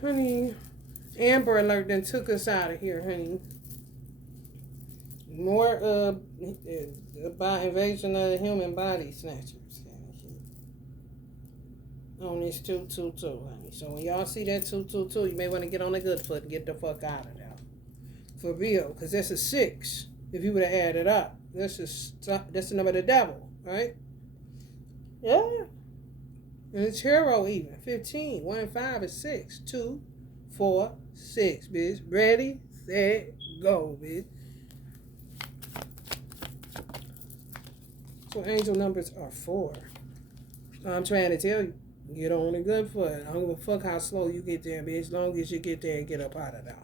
Honey, Amber Alert done took us out of here, honey. More by invasion of the human body snatchers. On this 222, honey. So when y'all see that 222, you may want to get on the good foot and get the fuck out of there. For real, because that's a 6. If you would have added up, that's the number of the devil, right? Yeah. And it's hero even. 15. 1 and 5 is 6. 2, 4, 6, bitch. Ready, set, go, bitch. So angel numbers are 4. I'm trying to tell you. Get on the good foot. I don't give a fuck how slow you get there, bitch. As long as you get there and get up out of there.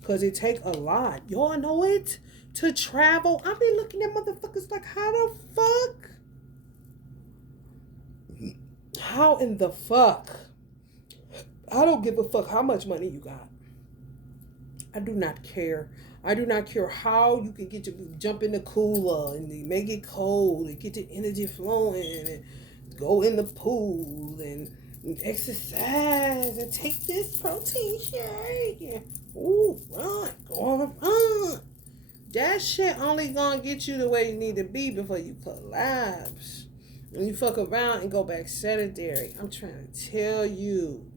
Because it take a lot. Y'all know it? To travel. I be looking at motherfuckers like, how the fuck? How in the fuck? I don't give a fuck how much money you got. I do not care. I do not care how you can jump in the cooler and make it cold and get the energy flowing and go in the pool and exercise and take this protein shake. And, ooh, run. Go on a run. That shit only gonna get you the way you need to be before you collapse. When you fuck around and go back sedentary. I'm trying to tell you.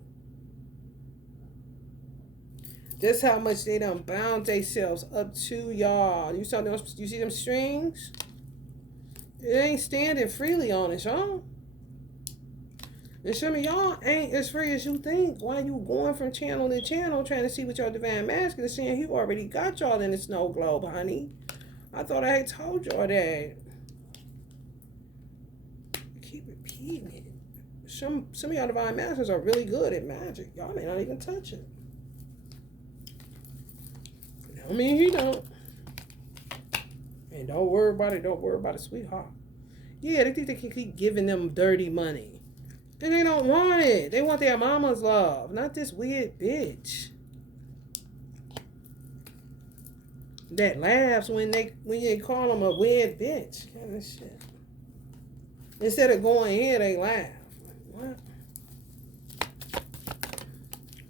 That's how much they done bound themselves up to y'all. You see them strings? It ain't standing freely on its own. And some of y'all ain't as free as you think. Why you going from channel to channel trying to see what your divine masculine is saying? He already got y'all in the snow globe, honey. I thought I had told y'all that. I keep repeating it. Some of y'all divine masters are really good at magic. Y'all may not even touch it. I mean, he don't. And don't worry about it. Don't worry about it, sweetheart. Yeah, they think they can keep giving them dirty money. And they don't want it. They want their mama's love, not this weird bitch that laughs when you call them a weird bitch. Kind of shit. Instead of going here, they laugh. What?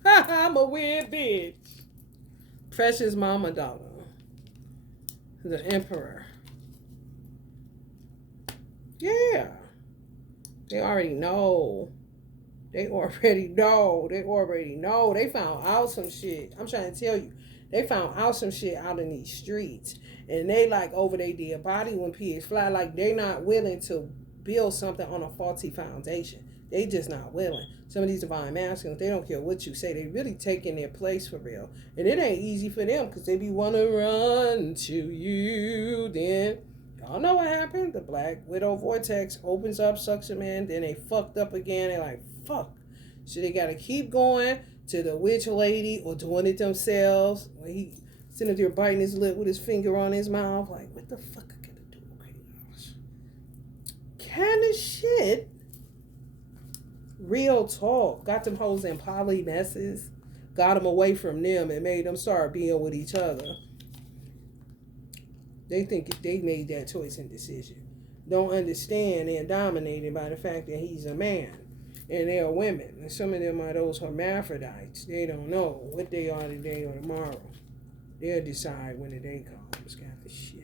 I'm a weird bitch. Precious mama daughter. The emperor. Yeah. They already know. They already know. They found out some shit. I'm trying to tell you. They found out some shit out in these streets. And they like over their dead body when pigs fly. Like they not willing to build something on a faulty foundation. They just not willing. Some of these divine masculines, they don't care what you say. They really taking their place for real. And it ain't easy for them because they be want to run to you. Then y'all know what happened. The Black Widow vortex opens up, sucks them in. Then they fucked up again. They're like, fuck. So they got to keep going to the witch lady or doing it themselves. When he sitting there biting his lip with his finger on his mouth. Like, what the fuck I gotta do? Okay, kind of shit. Real talk. Got them hoes in poly messes. Got them away from them and made them start being with each other. They think they made that choice and decision. Don't understand they're dominated by the fact that he's a man. And they are women. And some of them are those hermaphrodites. They don't know what they are today or tomorrow. They'll decide when the day comes. Kind of shit.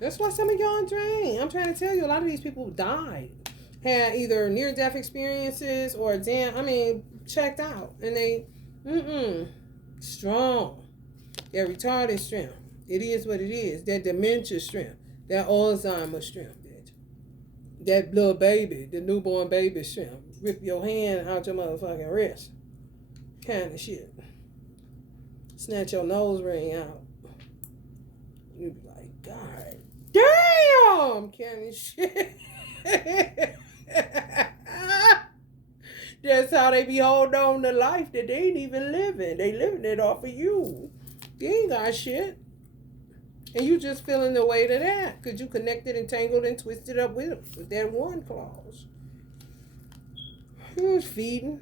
That's why some of y'all drain. I'm trying to tell you, a lot of these people died. Had either near-death experiences or checked out. And they, strong. That retarded strength. It is what it is. That dementia strength. That Alzheimer's strength, bitch. That little baby, the newborn baby strength. Rip your hand out your motherfucking wrist. Kind of shit. Snatch your nose ring out. You be like, God damn, kind of shit. That's how they be holding on to life that they ain't even living. They living it off of you. You ain't got shit. And you just feeling the weight of that because you connected and tangled and twisted up with them with that one clause. Who's feeding?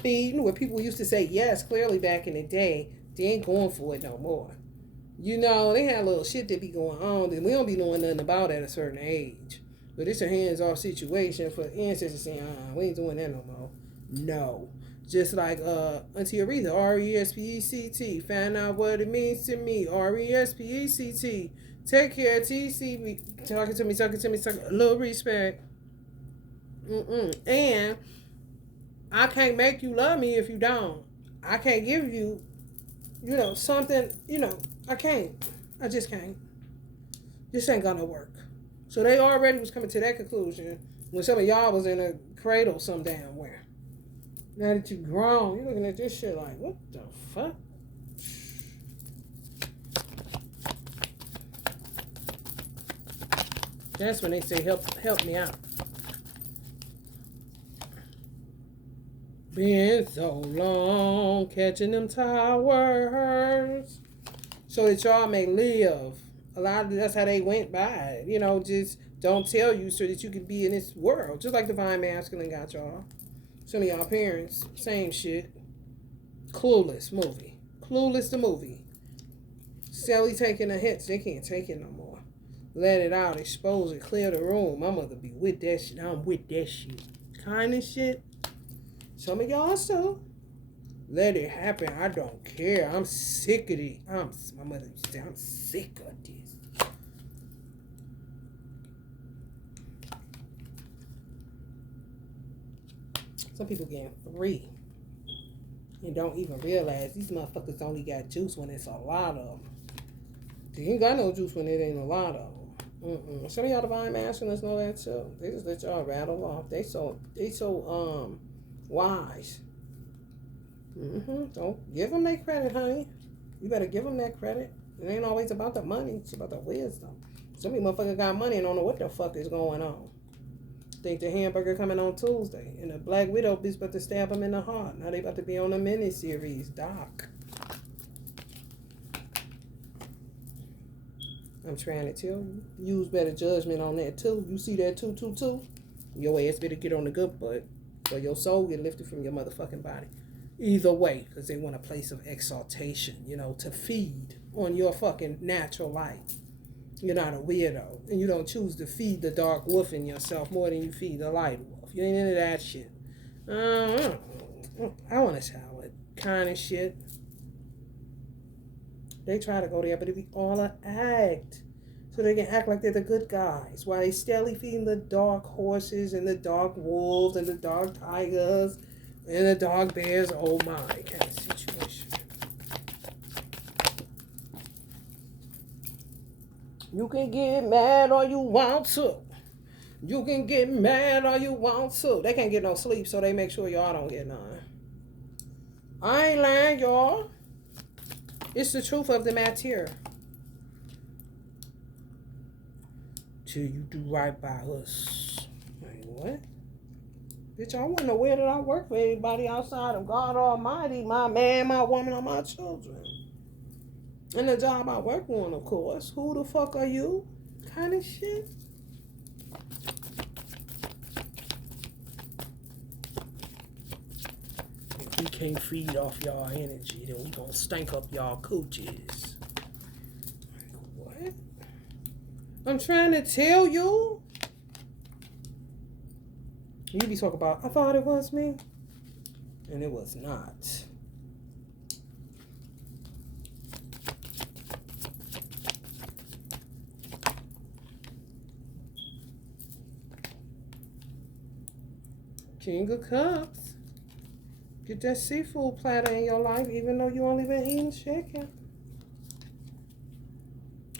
Feeding, where people used to say yes, clearly back in the day, they ain't going for it no more. You know, they had a little shit that be going on that we don't be knowing nothing about at a certain age. But it's a hands-off situation for ancestors saying, we ain't doing that no more. No. Just like Auntie Aretha, R-E-S-P-E-C-T. Find out what it means to me. R-E-S-P-E-C-T. Take care, T-C. Talking to me. A little respect. And I can't make you love me if you don't. I can't give you, something, I can't. I just can't. This ain't gonna work. So they already was coming to that conclusion when some of y'all was in a cradle some damn where. Now that you grown, you're looking at this shit like, what the fuck? That's when they say, help me out. Been so long catching them towers so that y'all may live. A lot of that's how they went by it. Just don't tell you so that you can be in this world. Just like Divine Masculine got y'all. Some of y'all parents, same shit. Clueless movie. Clueless the movie. Sally taking the hits. They can't take it no more. Let it out. Expose it. Clear the room. My mother be with that shit. I'm with that shit. Kind of shit. Some of y'all still. Let it happen. I don't care. I'm sick of it. My mother used to say, I'm sick of this. Some people getting 3 and don't even realize these motherfuckers only got juice when it's a lot of them. They ain't got no juice when it ain't a lot of them. Some of y'all Divine Masculines know that too. They just let y'all rattle off. They so wise. Don't give them that credit, honey. You better give them that credit. It ain't always about the money. It's about the wisdom. Some of you motherfuckers got money and don't know what the fuck is going on. Think the hamburger coming on Tuesday. And the Black Widow bitch about to stab him in the heart. Now they about to be on a mini-series. Doc. I'm trying to tell you. Use better judgment on that too. You see that 222? Your ass better get on the good butt. Or your soul get lifted from your motherfucking body. Either way. Because they want a place of exaltation. To feed on your fucking natural light. You're not a weirdo. And you don't choose to feed the dark wolf in yourself more than you feed the light wolf. You ain't into that shit. I want a salad. Kind of shit. They try to go there, but it be all an act. So they can act like they're the good guys. While they steadily feeding the dark horses and the dark wolves and the dark tigers and the dark bears. Oh my, kind of situation. You can get mad all you want to. You can get mad all you want to. They can't get no sleep, so they make sure y'all don't get none. I ain't lying, y'all. It's the truth of the matter. Till you do right by us. Like, what? Bitch, I wasn't aware that I work for anybody outside of God Almighty, my man, my woman, or my children. And the job I work on, of course. Who the fuck are you? Kind of shit. If we can't feed off y'all energy, then we gonna stink up y'all coochies. What? I'm trying to tell you. You be talking about, I thought it was me. And it was not. King of Cups. Get that seafood platter in your life, even though you only been eating chicken.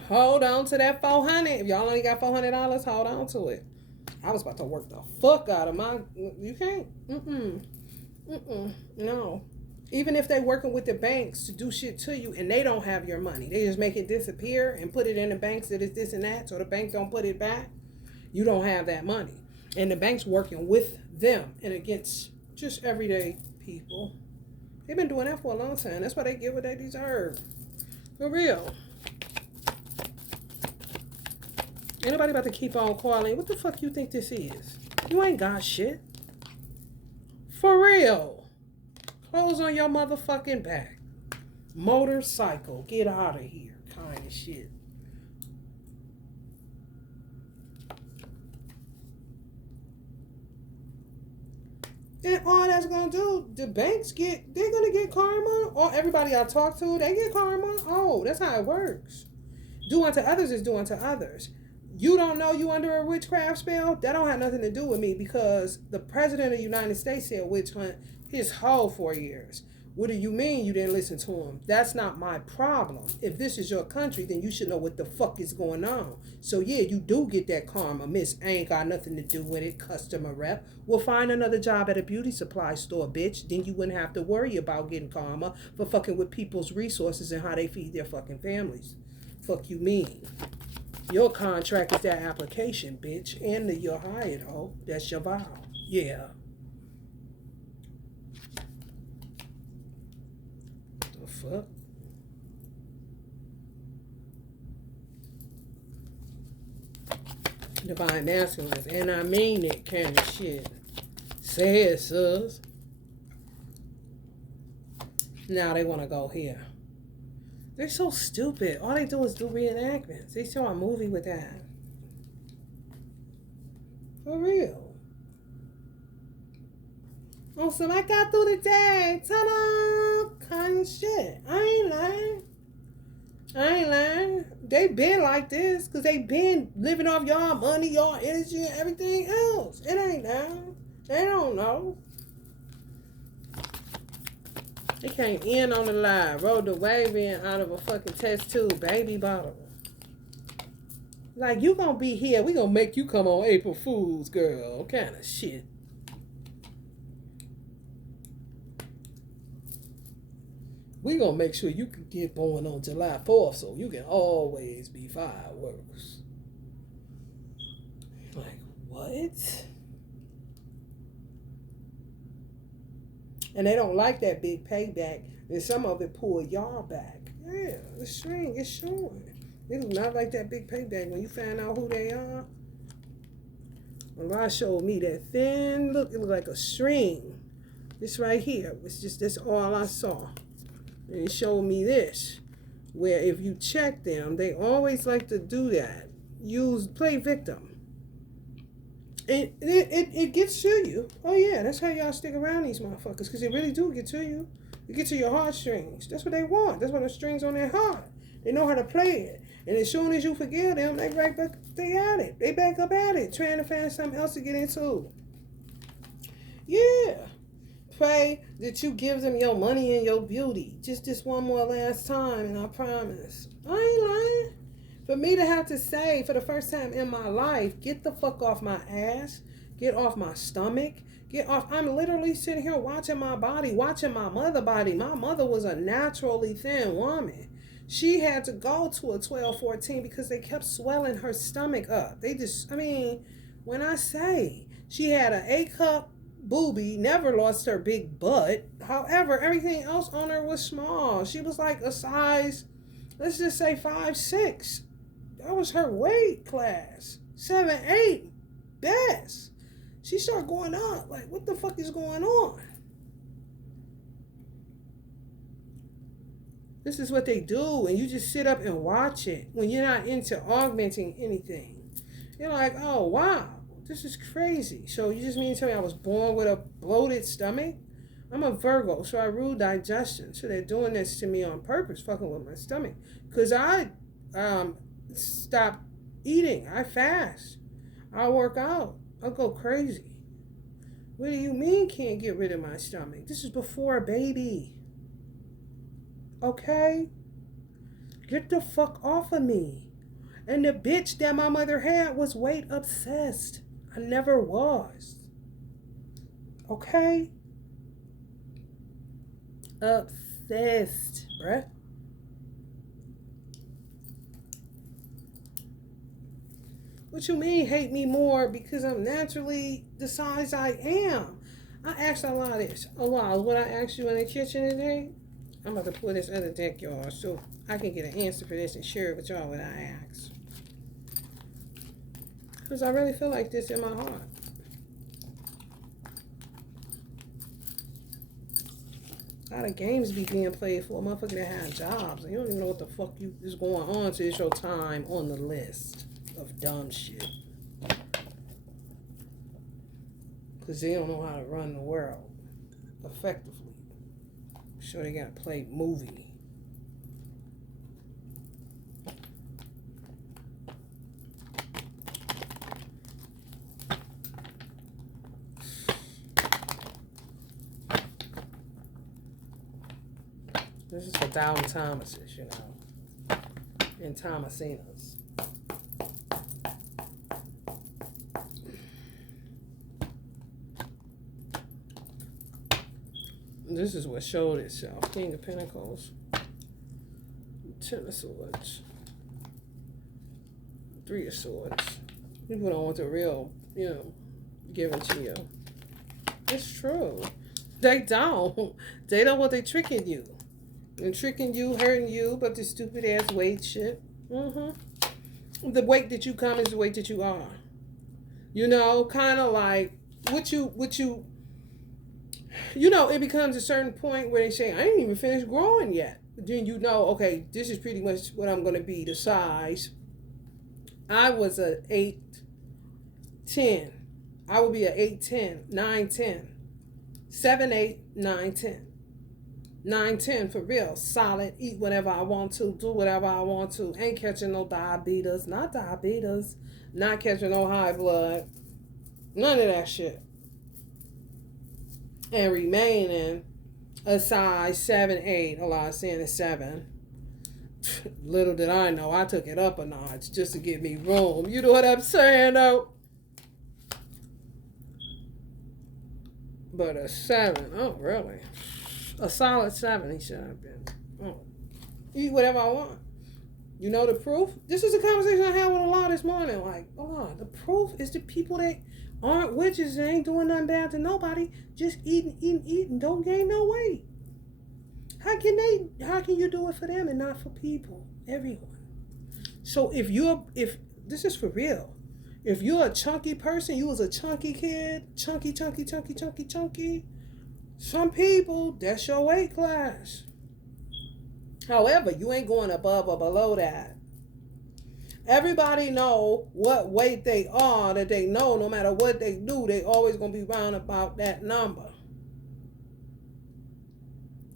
Hold on to that $400. If y'all only got $400, hold on to it. I was about to work the fuck out of my. You can't. No. Even if they working with the banks to do shit to you and they don't have your money, they just make it disappear and put it in the banks that it's this and that, so the bank don't put it back. You don't have that money. And the bank's working with them and against just everyday people. They've been doing that for a long time. That's why they get what they deserve. For real. Ain't nobody about to keep on calling. What the fuck you think this is? You ain't got shit. For real. Clothes on your motherfucking back. Motorcycle. Get out of here. Kind of shit. And all that's gonna do, they're gonna get karma. Or everybody I talk to, they get karma. Oh, that's how it works. Do unto others is do unto others. You don't know you under a witchcraft spell? That don't have nothing to do with me because the president of the United States said witch hunt his whole 4 years. What do you mean you didn't listen to him? That's not my problem. If this is your country, then you should know what the fuck is going on. So yeah, you do get that karma. Miss ain't got nothing to do with it, customer rep. Well, find another job at a beauty supply store, bitch. Then you wouldn't have to worry about getting karma for fucking with people's resources and how they feed their fucking families. Fuck you mean? Your contract is that application, bitch. And you're hired, ho. That's your vow. Yeah. The fuck? Divine masculines. And I mean it kind of shit. Say it, sus. Now they want to go here. They're so stupid. All they do is do reenactments. They saw a movie with that. For real. Oh, so I got through the day. Ta-da! Kind of shit. I ain't lying. They been like this because they been living off y'all money, y'all energy, and everything else. It ain't now. They don't know. They came in on the live, rolled the wave in out of a fucking test tube baby bottle. Like, you gonna be here, we gonna make you come on April Fool's, girl. Kind of shit. We gonna make sure you can get born on July 4th so you can always be fireworks. Like, what? And they don't like that big payback. And some of it pull y'all back. Yeah, the string is showing. They do not like that big payback. When you find out who they are. When God showed me that thin look, it looked like a string. This right here. That's all I saw. And it showed me this. Where if you check them, they always like to do that. Play victim. It gets to you. Oh yeah, that's how y'all stick around these motherfuckers, because they really do get to you. You get to your heartstrings. That's what they want. That's what the strings on their heart. They know how to play it. And as soon as you forgive them, they right back. They at it. They back up at it, trying to find something else to get into. Yeah. Pray that you give them your money and your beauty. Just this one more last time, and I promise. I ain't lying. For me to have to say, for the first time in my life, get the fuck off my ass, get off my stomach, get off. I'm literally sitting here watching my body, watching my mother body. My mother was a naturally thin woman. She had to go to a 12, 14 because they kept swelling her stomach up. When I say she had an A-cup boobie, never lost her big butt. However, everything else on her was small. She was like a size, let's just say 5'6". That was her weight class. 7, 8, best. She started going up. Like, what the fuck is going on? This is what they do, and you just sit up and watch it when you're not into augmenting anything. You're like, oh, wow, this is crazy. So you just mean to tell me I was born with a bloated stomach? I'm a Virgo, so I rule digestion. So they're doing this to me on purpose, fucking with my stomach. Because I stop eating. I fast. I work out. I go crazy. What do you mean can't get rid of my stomach? This is before a baby. Okay? Get the fuck off of me. And the bitch that my mother had was weight obsessed. I never was. Okay? Obsessed, bruh. What you mean hate me more because I'm naturally the size I am? I asked a lot of this. Oh wow, what I asked you in the kitchen today? I'm about to pull this other deck, y'all, so I can get an answer for this and share it with y'all what I asked. Because I really feel like this in my heart. A lot of games be being played for a motherfucker that have jobs. And you don't even know what the fuck is going on till it's your time on the list of dumb shit. because they don't know how to run the world effectively. So they got to play movie. This is for Down Thomases, you know, and Thomasinas. This is what showed itself. King of Pentacles. Ten of Swords. Three of Swords. People don't want the real, you know, given to you. It's true. They don't. They don't want they tricking you. And tricking you, hurting you, but the stupid ass weight shit. The weight that you come is the weight that you are. You know, kind of like what you you know, it becomes a certain point where they say, I ain't even finished growing yet. Then you know, okay, this is pretty much what I'm going to be, the size. I was a 8'10". I would be a 8'10", 9'10", 7'8", 9'10". 9'10" for real. Solid. Eat whatever I want to. Do whatever I want to. Ain't catching no diabetes. Not diabetes. Not catching no high blood. None of that shit. And remaining a size 7'8". A lot of saying is 7. Little did I know, I took it up a notch just to give me room. You know what I'm saying, though? But a 7. Oh, really? A solid 7 he should have been. Oh. Eat whatever I want. You know the proof? This is a conversation I had with a lot this morning. Like, oh, the proof is the people that aren't witches and ain't doing nothing bad to nobody. Just eating, don't gain no weight. How can you do it for them and not for people? Everyone. So if this is for real. If you're a chunky person, you was a chunky kid, chunky. Some people, that's your weight class. However, you ain't going above or below that. Everybody know what weight they are, that they know no matter what they do, they always going to be round about that number.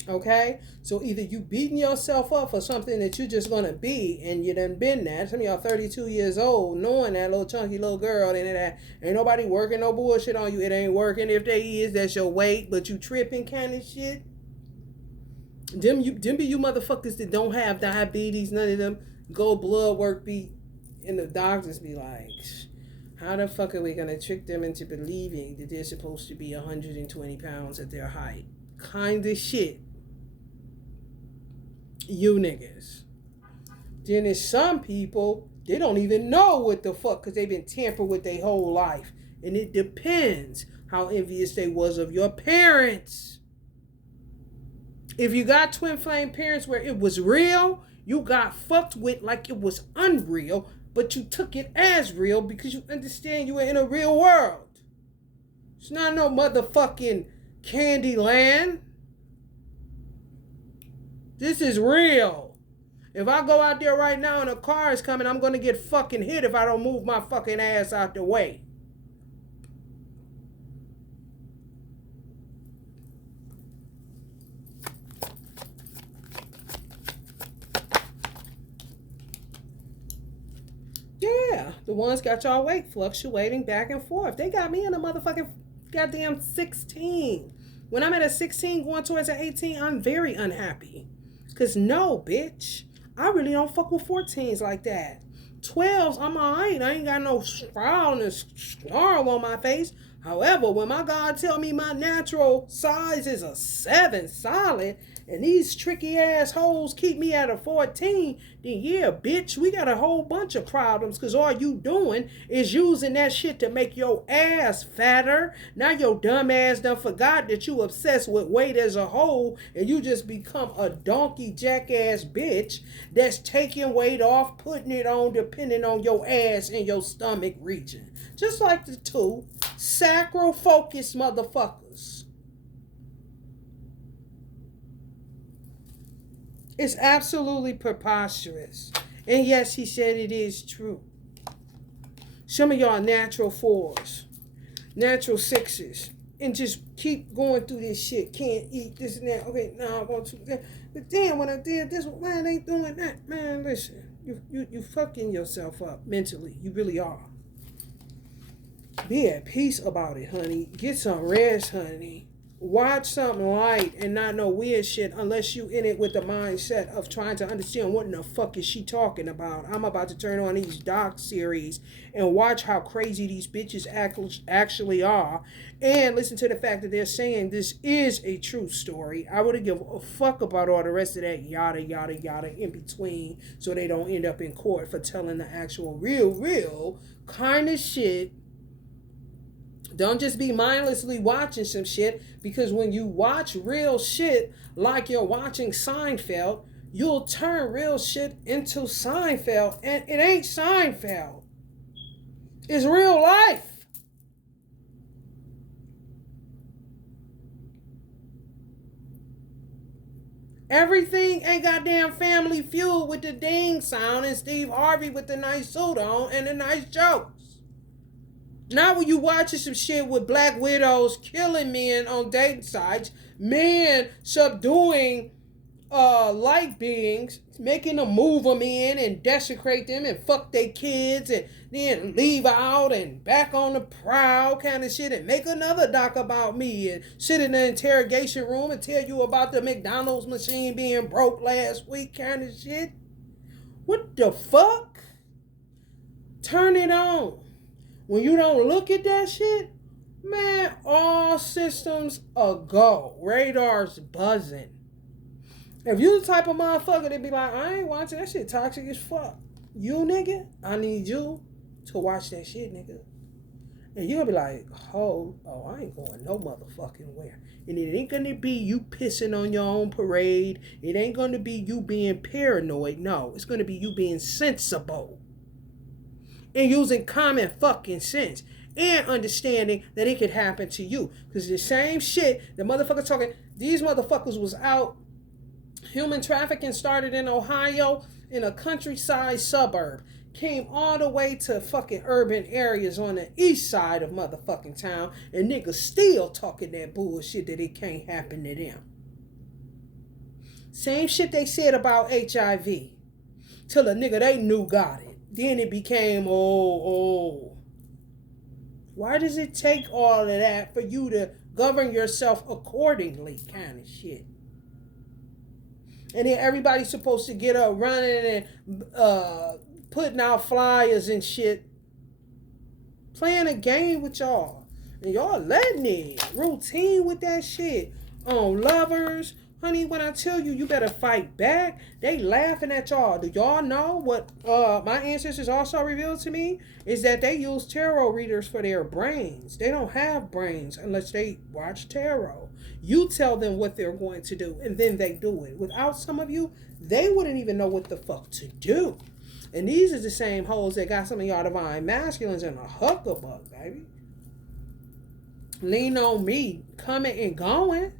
Okay? So either you beating yourself up for something that you're just going to be, and you done been that. Some of y'all 32 years old, knowing that little chunky little girl, and that ain't nobody working no bullshit on you. It ain't working. If they is, that's your weight, but you tripping kind of shit. Them be you motherfuckers that don't have diabetes, none of them go blood work be, and the doctors be like, how the fuck are we going to trick them into believing that they're supposed to be 120 pounds at their height? Kind of shit. You niggas. Then there's some people, they don't even know what the fuck, because they've been tampered with their whole life. And it depends how envious they was of your parents. If you got twin flame parents where it was real, you got fucked with like it was unreal, but you took it as real because you understand you were in a real world. It's not no motherfucking candy land. This is real. If I go out there right now and a car is coming, I'm going to get fucking hit if I don't move my fucking ass out the way. Yeah, the ones got y'all weight fluctuating back and forth. They got me in a motherfucking goddamn 16. When I'm at a 16 going towards an 18, I'm very unhappy. Because no, bitch, I really don't fuck with 14s like that. 12s, I'm alright. I ain't got no scowl and snarl on my face. However, when my God tell me my natural size is a 7 solid, and these tricky ass hoes keep me at a 14, then yeah, bitch, we got a whole bunch of problems, because all you doing is using that shit to make your ass fatter. Now your dumb ass done forgot that you obsessed with weight as a whole, and you just become a donkey jackass bitch that's taking weight off, putting it on, depending on your ass and your stomach region. Just like the two sacro-focused motherfuckers. It's absolutely preposterous. And yes, he said it is true. Some of y'all natural 4s. natural sixes, and just keep going through this shit. Can't eat this and that. Okay, now I want to. But damn, when I did this, why they doing that? Man, listen, you fucking yourself up mentally. You really are. Be at peace about it, honey. Get some rest, honey. Watch something light and not no weird shit unless you in it with the mindset of trying to understand what in the fuck is she talking about. I'm about to turn on these doc series and watch how crazy these bitches actually are, and listen to the fact that they're saying this is a true story. I wouldn't give a fuck about all the rest of that yada yada yada in between, so they don't end up in court for telling the actual real kind of shit. Don't just be mindlessly watching some shit, because when you watch real shit like you're watching Seinfeld, you'll turn real shit into Seinfeld, and it ain't Seinfeld. It's real life. Everything ain't goddamn Family Feud with the ding sound and Steve Harvey with the nice suit on and the nice jokes. Not when you watching some shit with black widows killing men on dating sites, men subduing light beings, making them move them in and desecrate them and fuck their kids and then leave out and back on the prowl kind of shit and make another doc about me and sit in the interrogation room and tell you about the McDonald's machine being broke last week kind of shit. What the fuck? Turn it on. When you don't look at that shit, man, all systems a go. Radar's buzzing. If you the type of motherfucker that be like, I ain't watching that shit, toxic as fuck. You, nigga, I need you to watch that shit, nigga. And you'll be like, oh, I ain't going no motherfucking where. And it ain't gonna be you pissing on your own parade. It ain't gonna be you being paranoid. No, it's gonna be you being sensible. And using common fucking sense. And understanding that it could happen to you. Because the same shit, the motherfucker talking, these motherfuckers was out. Human trafficking started in Ohio in a countryside suburb. Came all the way to fucking urban areas on the east side of motherfucking town. And niggas still talking that bullshit that it can't happen to them. Same shit they said about HIV. Till a nigga they knew got it. Then it became, oh. Why does it take all of that for you to govern yourself accordingly kind of shit? And then everybody's supposed to get up running and putting out flyers and shit. Playing a game with y'all. And y'all letting it. Routine with that shit. On lovers. Honey, when I tell you, you better fight back, they laughing at y'all. Do y'all know what my ancestors also revealed to me? Is that they use tarot readers for their brains. They don't have brains unless they watch tarot. You tell them what they're going to do, and then they do it. Without some of you, they wouldn't even know what the fuck to do. And these are the same hoes that got some of y'all divine masculines in a hucklebuck, baby. Lean on me, coming and going.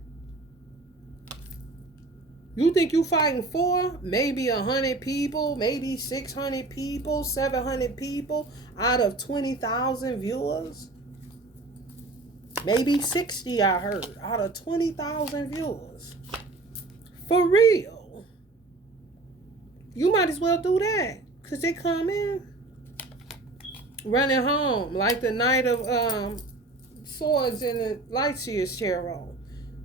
You think you fighting for maybe 100 people, maybe 600 people, 700 people out of 20,000 viewers? Maybe 60, I heard, out of 20,000 viewers. For real. You might as well do that. Because they come in running home like the Knight of Swords in the Lightseers tarot.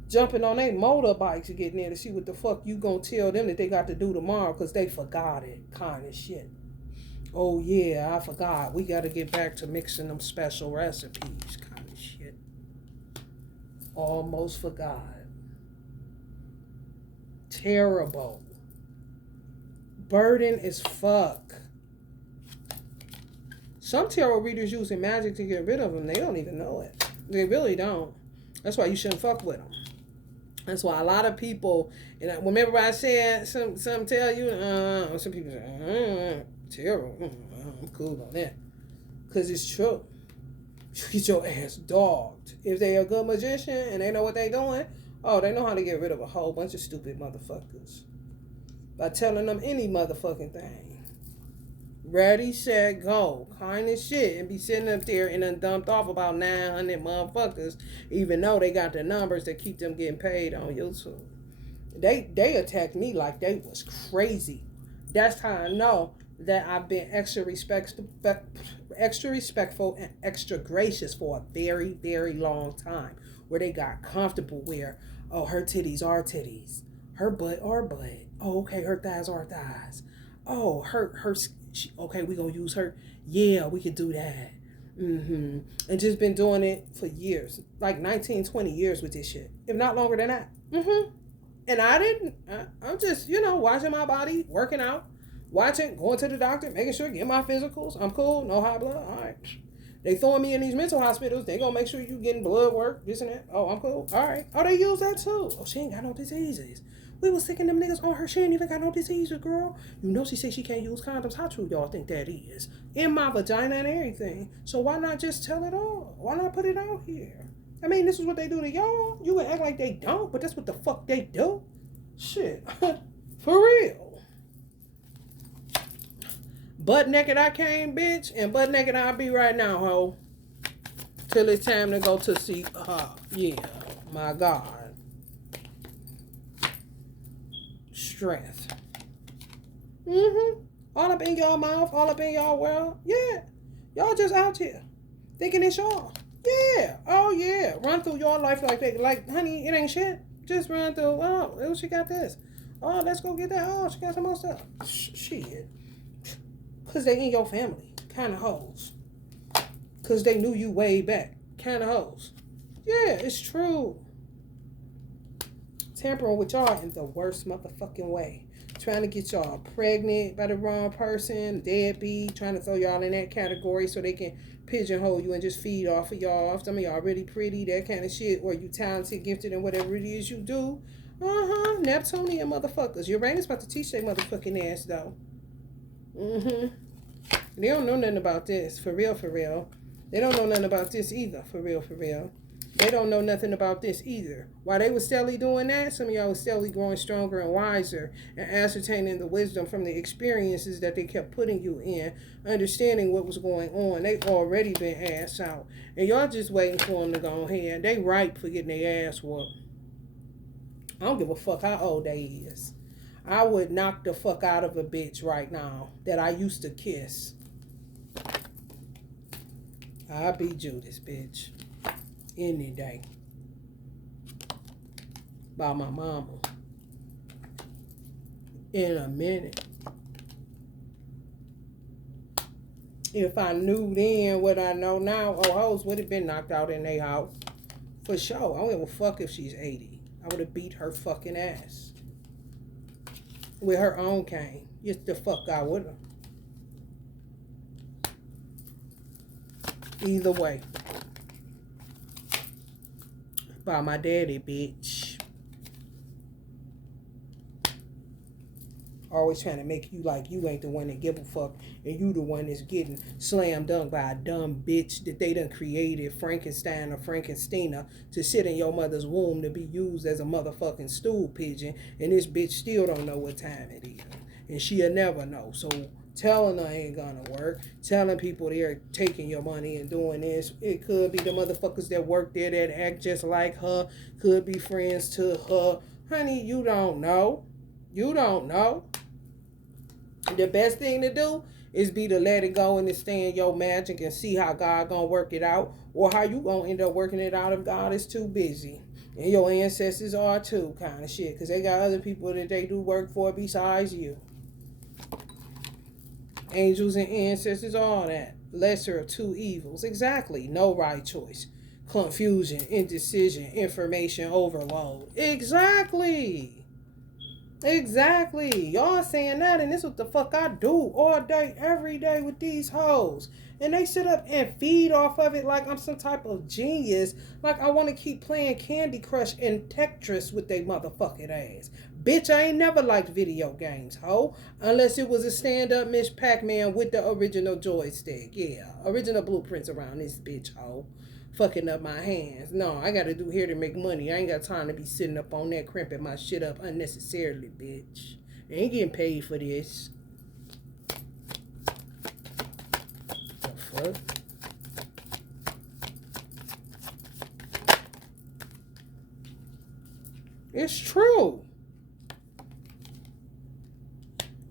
Jumping on their motorbikes and getting there to see what the fuck you gonna tell them that they got to do tomorrow because they forgot it kind of shit. Oh yeah, I forgot. We got to get back to mixing them special recipes kind of shit. Almost forgot. Terrible. Burden as fuck. Some tarot readers using magic to get rid of them. They don't even know it. They really don't. That's why you shouldn't fuck with them. That's why a lot of people, and remember I said, some tell you, some people say, tarot, I'm cool on that. Because it's true. Get your ass dogged. If they a good magician and they know what they doing, they know how to get rid of a whole bunch of stupid motherfuckers. By telling them any motherfucking thing. Ready, set, go. Kind of shit. And be sitting up there and done dumped off about 900 motherfuckers, even though they got the numbers that keep them getting paid on YouTube. They attacked me like they was crazy. That's how I know that I've been extra respectful and extra gracious for a very, very long time. Where they got comfortable where, oh, her titties are titties. Her butt are butt. Oh, okay, her thighs are thighs. Oh, okay, we gonna use her. Yeah, we could do that. And just been doing it for years, like 19, 20 years with this shit, if not longer than that. And I didn't. I'm just, watching my body, working out, watching, going to the doctor, making sure, get my physicals. I'm cool, no high blood. All right. They throwing me in these mental hospitals. They gonna make sure you getting blood work, this and that. Oh, I'm cool. All right. Oh, they use that too. Oh, she ain't got no diseases. We was sticking them niggas on her. She ain't even got no diseases, girl. You know she said she can't use condoms. How true y'all think that is? In my vagina and everything. So why not just tell it all? Why not put it out here? I mean, this is what they do to y'all. You can act like they don't, but that's what the fuck they do. Shit. For real. Butt naked I came, bitch, and butt naked I'll be right now, ho. Till it's time to go to see her. Yeah, my God. Strength. All up in y'all mouth, all up in y'all world. Yeah. Y'all just out here. Thinking it's y'all. Yeah. Oh, yeah. Run through your life like that. Like, honey, it ain't shit. Just run through. Oh, she got this. Oh, let's go get that. Oh, she got some more stuff. Shit. Because they in your family. Kind of hoes. Because they knew you way back. Kind of hoes. Yeah, it's true. Tampering with y'all in the worst motherfucking way. Trying to get y'all pregnant by the wrong person. Deadbeat. Trying to throw y'all in that category so they can pigeonhole you and just feed off of y'all. Some of y'all really pretty. That kind of shit. Or you talented, gifted, and whatever it is you do. Neptunian motherfuckers. Uranus about to teach their motherfucking ass though. They don't know nothing about this. For real, for real. They don't know nothing about this either. For real, for real. They don't know nothing about this either. While they were steadily doing that, some of y'all was steadily growing stronger and wiser and ascertaining the wisdom from the experiences that they kept putting you in, understanding what was going on. They already been ass out. And y'all just waiting for them to go ahead. They ripe for getting their ass whooped. I don't give a fuck how old they is. I would knock the fuck out of a bitch right now that I used to kiss. I'll be Judas, bitch. Any day. By my mama. In a minute. If I knew then what I know now, hoes would have been knocked out in their house. For sure. I don't give a fuck if she's 80. I would have beat her fucking ass. With her own cane. Yes, the fuck I would have. Either way. By my daddy, bitch. Always trying to make you like you ain't the one that give a fuck. And you the one that's getting slam dunk by a dumb bitch that they done created, Frankenstein or Frankensteina, to sit in your mother's womb to be used as a motherfucking stool pigeon. And this bitch still don't know what time it is. And she'll never know. So telling her ain't gonna work. Telling people they're taking your money and doing this. It could be the motherfuckers that work there that act just like her. Could be friends to her. Honey, you don't know. You don't know. The best thing to do is be to let it go and to stay in your magic and see how God gonna work it out. Or how you gonna end up working it out if God is too busy. And your ancestors are too, kind of shit. Because they got other people that they do work for besides you. Angels and ancestors, all that. Lesser of two evils. Exactly. No right choice. Confusion, indecision, information overload. Exactly. Exactly. Y'all saying that, and this is what the fuck I do all day, every day with these hoes. And they sit up and feed off of it like I'm some type of genius. Like I want to keep playing Candy Crush and Tetris with they motherfucking ass. Bitch, I ain't never liked video games, ho. Unless it was a stand-up Miss Pac-Man with the original joystick. Yeah, original blueprints around this bitch, ho. Fucking up my hands. No, I gotta do here to make money. I ain't got time to be sitting up on that crimping my shit up unnecessarily, bitch. I ain't getting paid for this. fuck. It's true.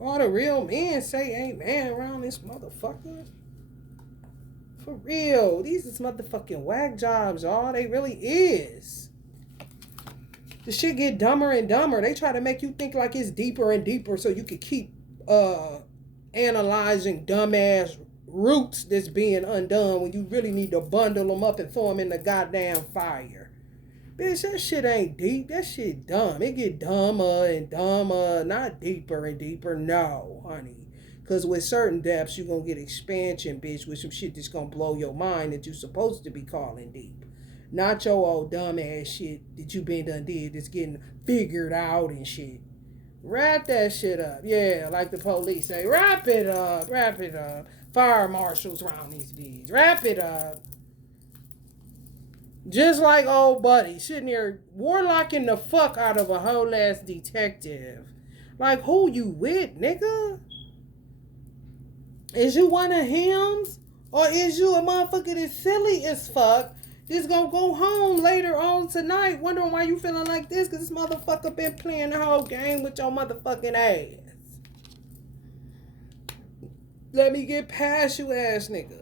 All the real men say amen around this motherfucker. For real. These is motherfucking whack jobs, y'all. They really is. The shit get dumber and dumber. They try to make you think like it's deeper and deeper so you could keep analyzing dumbass roots that's being undone when you really need to bundle them up and throw them in the goddamn fire. Bitch, that shit ain't deep. That shit dumb. It get dumber and dumber, not deeper and deeper. No, honey. Because with certain depths, you're going to get expansion, bitch, with some shit that's going to blow your mind that you're supposed to be calling deep. Not your old dumbass shit that you been done did that's getting figured out and shit. Wrap that shit up. Yeah, like the police say, wrap it up, wrap it up. Fire marshals around these bees. Wrap it up. Just like old buddy sitting there warlocking the fuck out of a whole ass detective. Like, who you with, nigga? Is you one of hims? Or is you a motherfucker that's silly as fuck? Just gonna go home later on tonight wondering why you feeling like this? Because this motherfucker been playing the whole game with your motherfucking ass. Let me get past you, ass nigga.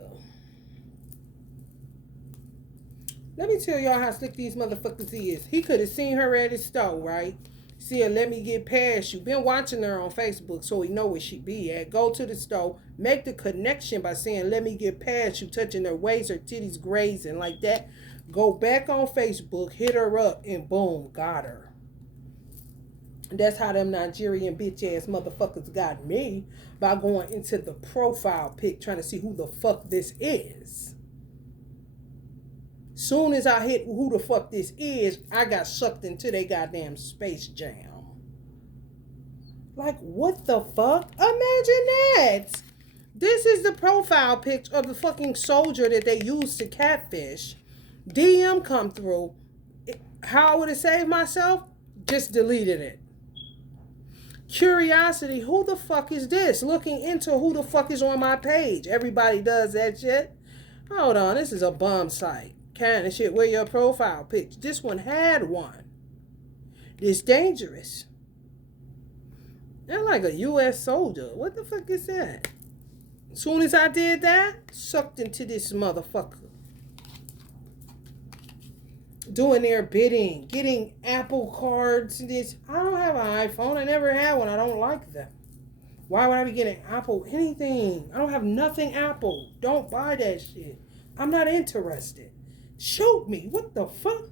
Let me tell y'all how slick these motherfuckers is. He could have seen her at his store, right? Said, let me get past you. Been watching her on Facebook so he know where she be at. Go to the store. Make the connection by saying, let me get past you. Touching her waist, her titties grazing like that. Go back on Facebook. Hit her up. And boom, got her. That's how them Nigerian bitch ass motherfuckers got me. By going into the profile pic. Trying to see who the fuck this is. Soon as I hit who the fuck this is, I got sucked into their goddamn Space Jam. Like, what the fuck? Imagine that. This is the profile picture of the fucking soldier that they used to catfish. DM come through. How I would have saved myself? Just deleted it. Curiosity, who the fuck is this? Looking into who the fuck is on my page. Everybody does that shit. Hold on, this is a bum site. Kind of shit, where your profile picture. This one had one. This dangerous. They're like a U.S. soldier. What the fuck is that? As soon as I did that, sucked into this motherfucker. Doing their bidding. Getting Apple cards. This. I don't have an iPhone. I never had one. I don't like them. Why would I be getting Apple anything? I don't have nothing Apple. Don't buy that shit. I'm not interested. Shoot me. What the fuck?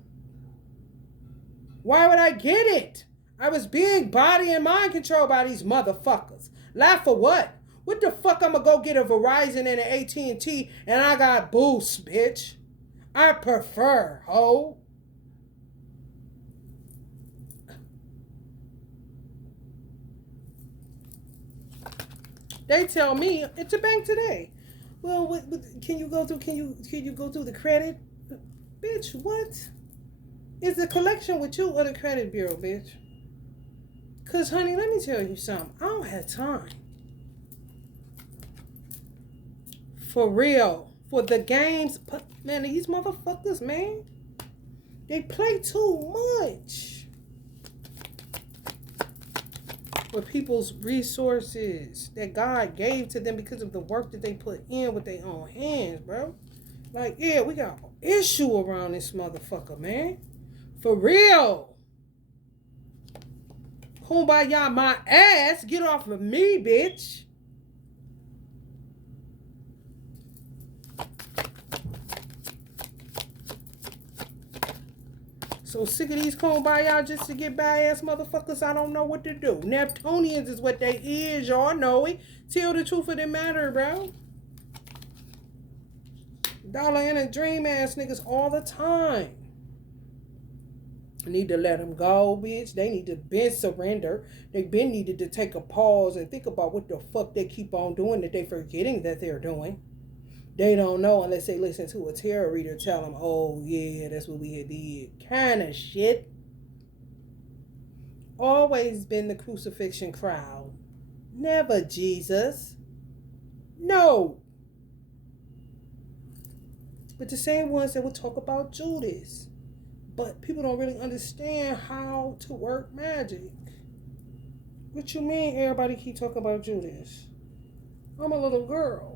Why would I get it? I was being body and mind controlled by these motherfuckers. Laugh for what? What the fuck I'm gonna go get a Verizon and an AT&T and I got Boost, bitch? I prefer, ho. They tell me it's a bank today. Well, what, can you go through? Can you go through the credit? Bitch, what? Is the collection with you or the credit bureau, bitch? Cause honey, let me tell you something. I don't have time. For real. For the games. Man, these motherfuckers, man. They play too much. With people's resources that God gave to them because of the work that they put in with their own hands, bro. Like, yeah, we got issue around this motherfucker, man. For real. Kumbaya my ass. Get off of me, bitch. So sick of these kumbaya just to get bad ass motherfuckers. I don't know what to do. Neptunians is what they is. Y'all know it. Tell the truth of the matter, bro. Dollar in a dream ass niggas all the time. Need to let them go, bitch. They need to been surrender. They been needed to take a pause and think about what the fuck they keep on doing that they forgetting that they're doing. They don't know unless they listen to a tarot reader tell them, oh yeah, that's what we had did. Kind of shit. Always been the crucifixion crowd. Never Jesus. No. But the same ones that would talk about Judas. But people don't really understand how to work magic. What you mean everybody keep talking about Judas? I'm a little girl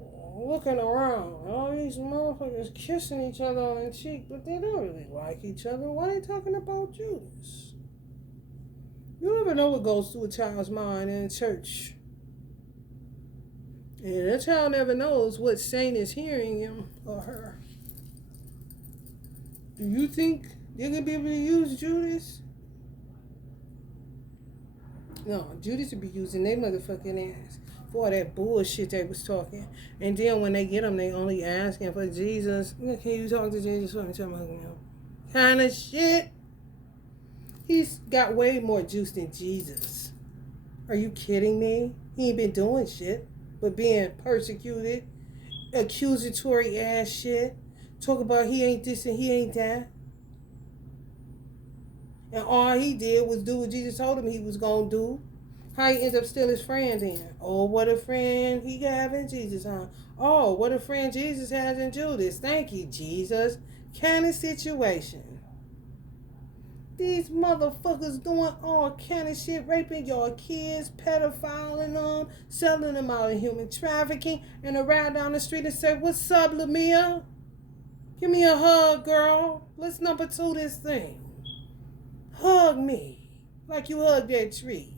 looking around. All these motherfuckers kissing each other on the cheek, but they don't really like each other. Why are they talking about Judas? You never know what goes through a child's mind in church. And that child never knows what saint is hearing him or her. Do you think they're going to be able to use Judas? No, Judas would be using their motherfucking ass for all that bullshit they was talking. And then when they get them, they only asking for Jesus. Can you talk to Jesus for me? Kind of shit. He's got way more juice than Jesus. Are you kidding me? He ain't been doing shit but being persecuted, accusatory ass shit. Talk about he ain't this and he ain't that. And all he did was do what Jesus told him he was going to do. How he ends up still his friend then? Oh, what a friend he got in Jesus, huh? Oh, what a friend Jesus has in Judas. Thank you, Jesus. Kind of situation. These motherfuckers doing all kind of shit, raping your kids, pedophiling them, selling them out in human trafficking, and around down the street and say, what's up, Lamia? Give me a hug, girl. Let's number 2 this thing. Hug me like you hugged that tree.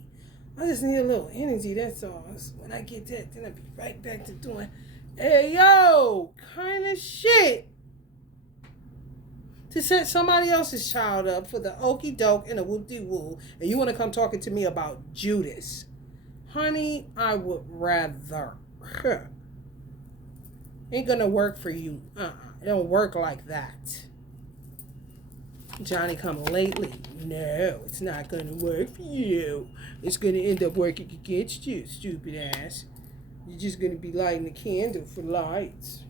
I just need a little energy, that's all. So when I get that, then I'll be right back to doing, hey, yo, kind of shit. To set somebody else's child up for the okie doke and a whoop-de-woo, and you want to come talking to me about Judas. Honey, I would rather. Ain't gonna work for you. It don't work like that. Johnny come lately. No, it's not gonna work for you. It's gonna end up working against you, stupid ass. You're just gonna be lighting a candle for lights.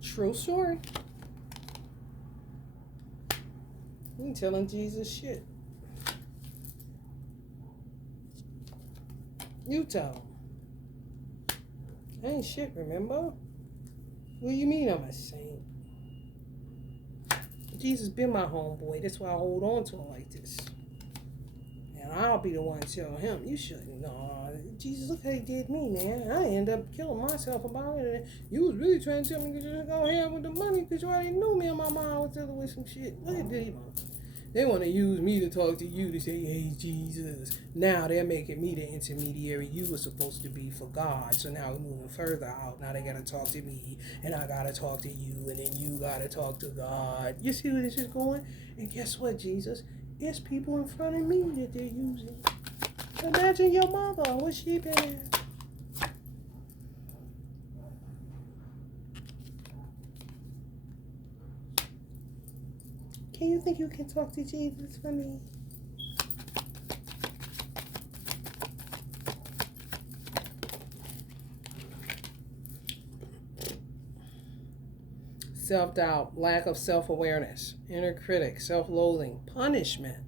True story. You ain't telling Jesus shit. You tell him. I ain't shit, remember? What do you mean I'm a saint? Jesus been my homeboy. That's why I hold on to him like this. And I'll be the one to tell him, you shouldn't. No, Jesus, look how he did me, man. I ended up killing myself about it. And you was really trying to tell me to go ahead with the money because you already knew me and my mom was dealing with some shit. Look at this. They want to use me to talk to you to say, hey, Jesus. Now they're making me the intermediary you were supposed to be for God. So now we're moving further out. Now they got to talk to me, and I got to talk to you, and then you got to talk to God. You see where this is going? And guess what, Jesus? It's people in front of me that they're using. Imagine your mother. What's she been at? Can you think you can talk to Jesus for me? Self-doubt, lack of self-awareness, inner critic, self-loathing, punishment,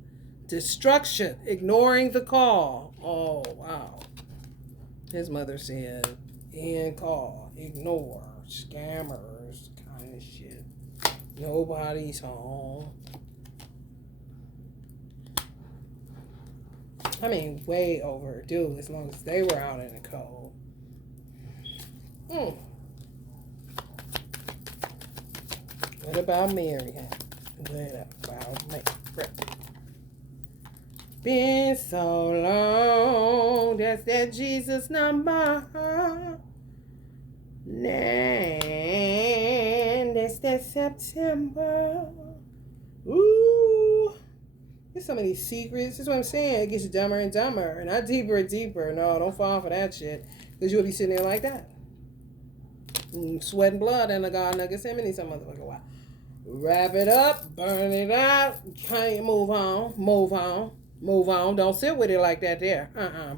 destruction, ignoring the call. Oh, wow. His mother said, and call, ignore, scammers, kind of shit. Nobody's home. I mean, way overdue as long as they were out in the cold. What about Mary? What about Mary? Been so long, that's that Jesus number. Man, that's that September. Ooh. There's so many secrets. That's what I'm saying. It gets dumber and dumber. Not deeper and deeper. No, don't fall for that shit. Because you'll be sitting there like that. Sweat and blood in the Garden of Gethsemane some motherfucking while. Wrap it up. Burn it out. Can't move on. Move on. Move on. Don't sit with it like that there.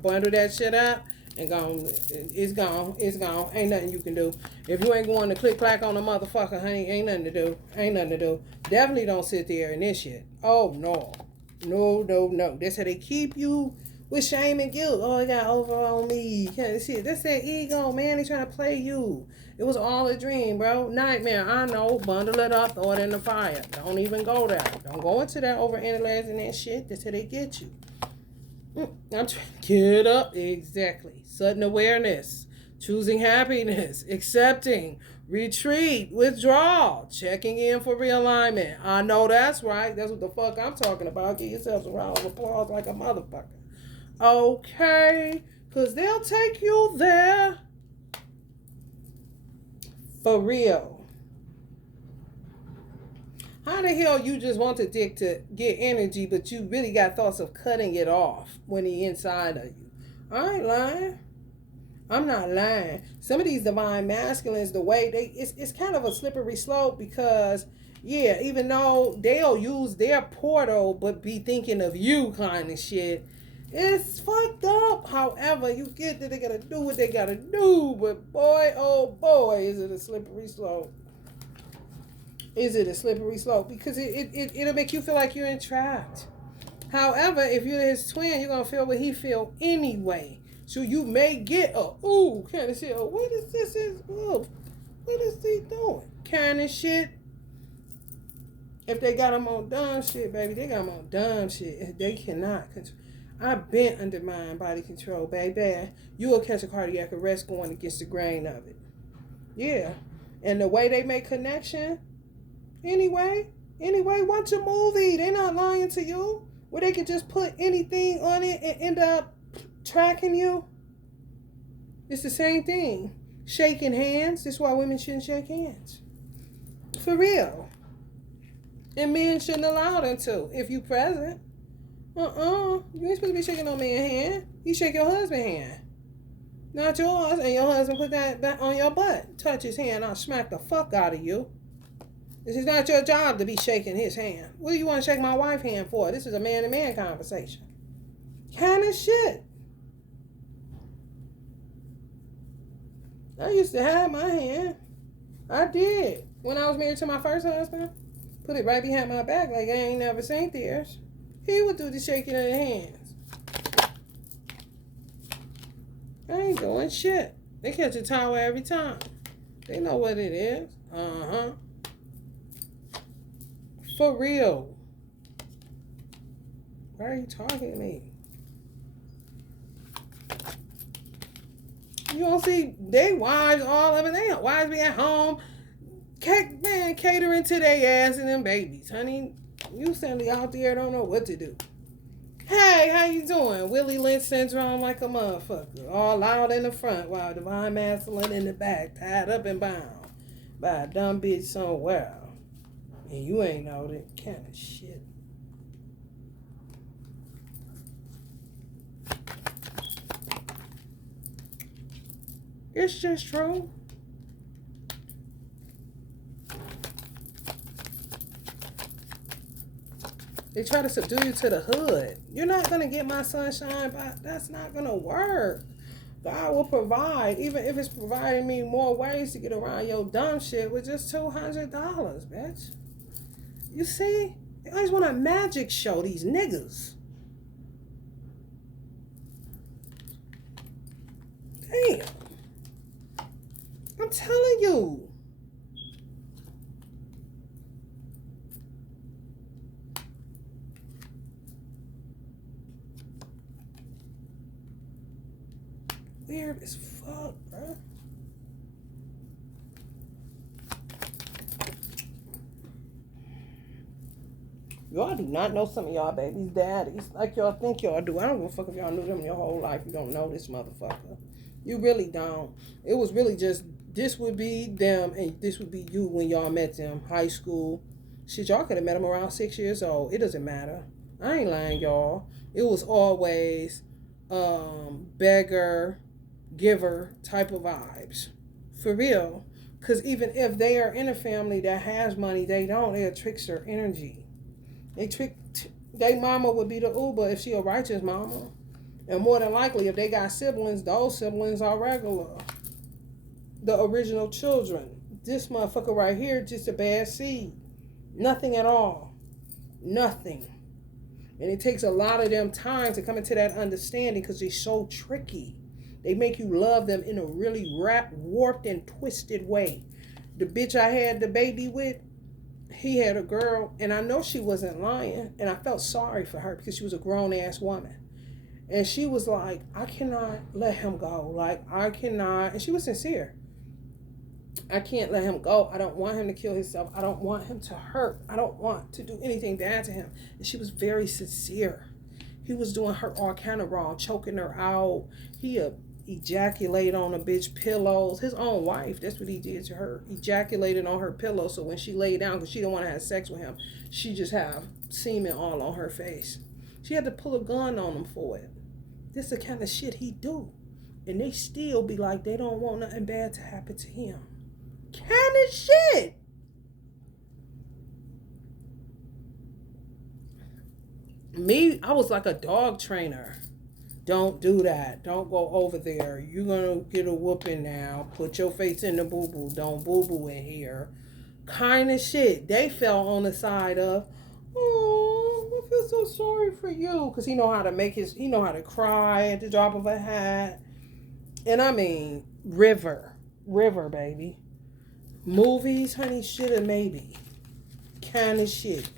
Bundle that shit up. And gone. It's gone. It's gone. Ain't nothing you can do. If you ain't going to click clack on a motherfucker, honey, ain't nothing to do. Ain't nothing to do. Definitely don't sit there in this shit. Oh, no. No. That's how they keep you with shame and guilt. Oh, it got over on me. Yeah, shit. That's that ego, man. They trying to play you. It was all a dream, bro. Nightmare. I know. Bundle it up. Throw it in the fire. Don't even go there. Don't go into that over analyzing that shit. That's how they get you. I'm trying to get up. Exactly. Sudden awareness. Choosing happiness. Accepting. Retreat. Withdrawal. Checking in for realignment. I know that's right. That's what the fuck I'm talking about. Give yourselves a round of applause like a motherfucker. Okay, because they'll take you there. For real. How the hell you just want the dick to get energy, but you really got thoughts of cutting it off when he inside of you? I ain't lying. I'm not lying. Some of these divine masculines, the way it's kind of a slippery slope because, yeah, even though they'll use their portal but be thinking of you kind of shit, it's fucked up. However, you get that they gotta do what they gotta do, but boy, oh boy, is it a slippery slope. Is it a slippery slope? Because it'll make you feel like you're entrapped. However, if you're his twin, you're gonna feel what he feel anyway. So you may get a ooh kind of shit. Oh, what is this? What is he doing? Kind of shit. If they got him on dumb shit, baby, they got him on dumb shit. They cannot control. I've been under mind body control, baby. You will catch a cardiac arrest going against the grain of it. Yeah. And the way they make connection, anyway, watch a movie. They're not lying to you. Where they can just put anything on it and end up tracking you. It's the same thing. Shaking hands. That's why women shouldn't shake hands. For real. And men shouldn't allow them to if you present. You ain't supposed to be shaking no man's hand. You shake your husband's hand. Not yours. And your husband put that on your butt. Touch his hand. I'll smack the fuck out of you. This is not your job to be shaking his hand. What do you want to shake my wife's hand for? This is a man-to-man conversation. Kind of shit. I used to have my hand. I did. When I was married to my first husband. Put it right behind my back like I ain't never seen theirs. He would do the shaking of the hands. I ain't doing shit. They catch a towel every time. They know what it is. For real. Why are you talking to me? You don't see they wives, all of it. They wives be at home, catering to their ass and them babies. Honey, you suddenly out there don't know what to do. Hey, how you doing? Willie Lynch syndrome like a motherfucker. All loud in the front while divine masculine in the back, tied up and bound by a dumb bitch somewhere. And you ain't know that kind of shit. It's just true. They try to subdue you to the hood. You're not going to get my sunshine, but that's not going to work. God will provide, even if it's providing me more ways to get around your dumb shit with just $200, bitch. You see? They always want a magic show, these niggas. Damn. I'm telling you. Weird as fuck, bro. Y'all do not know some of y'all babies' daddies like y'all think y'all do. I don't give a fuck if y'all knew them your whole life. You don't know this motherfucker. You really don't. It was really just, this would be them and this would be you when y'all met them. High school. Shit, y'all could have met them around 6 years old. It doesn't matter. I ain't lying, y'all. It was always beggar, giver type of vibes. For real. Because even if they are in a family that has money, they're a trickster energy. They mama would be the Uber if she a righteous mama. And more than likely, if they got siblings, those siblings are regular. The original children. This motherfucker right here, just a bad seed. Nothing at all. Nothing. And it takes a lot of them time to come into that understanding because they're so tricky. They make you love them in a really warped and twisted way. The bitch I had the baby with, he had a girl, and I know she wasn't lying, and I felt sorry for her because she was a grown ass woman. And she was like, I cannot let him go. Like, I cannot. And she was sincere. I can't let him go. I don't want him to kill himself. I don't want him to hurt. I don't want to do anything bad to him. And she was very sincere. He was doing her all kind of wrong, choking her out. He ejaculated on a bitch pillows. His own wife, that's what he did to her. Ejaculated on her pillow. So when she laid down, because she didn't want to have sex with him, she just have semen all on her face. She had to pull a gun on him for it. This is the kind of shit he do. And they still be like, they don't want nothing bad to happen to him. Kind of shit. Me, I was like a dog trainer. Don't do that. Don't go over there. You're going to get a whooping now. Put your face in the boo-boo. Don't boo-boo in here. Kind of shit. They fell on the side of, oh, I feel so sorry for you. Because he know how to cry at the drop of a hat. And I mean, river, baby. Movies, honey, shoulda, maybe. Kind of shit.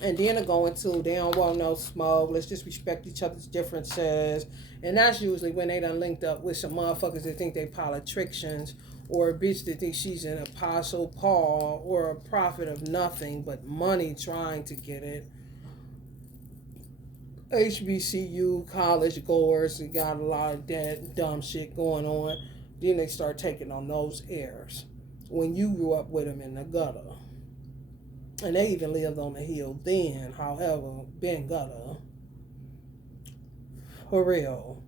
And then to go into, they don't want no smoke. Let's just respect each other's differences. And that's usually when they done linked up with some motherfuckers that think they politicians, or a bitch that thinks she's an apostle Paul, or a prophet of nothing but money trying to get it. HBCU college goers, they got a lot of that dumb shit going on. Then they start taking on those airs when you grew up with them in the gutter. And they even lived on the hill then, however, been gutter. For real.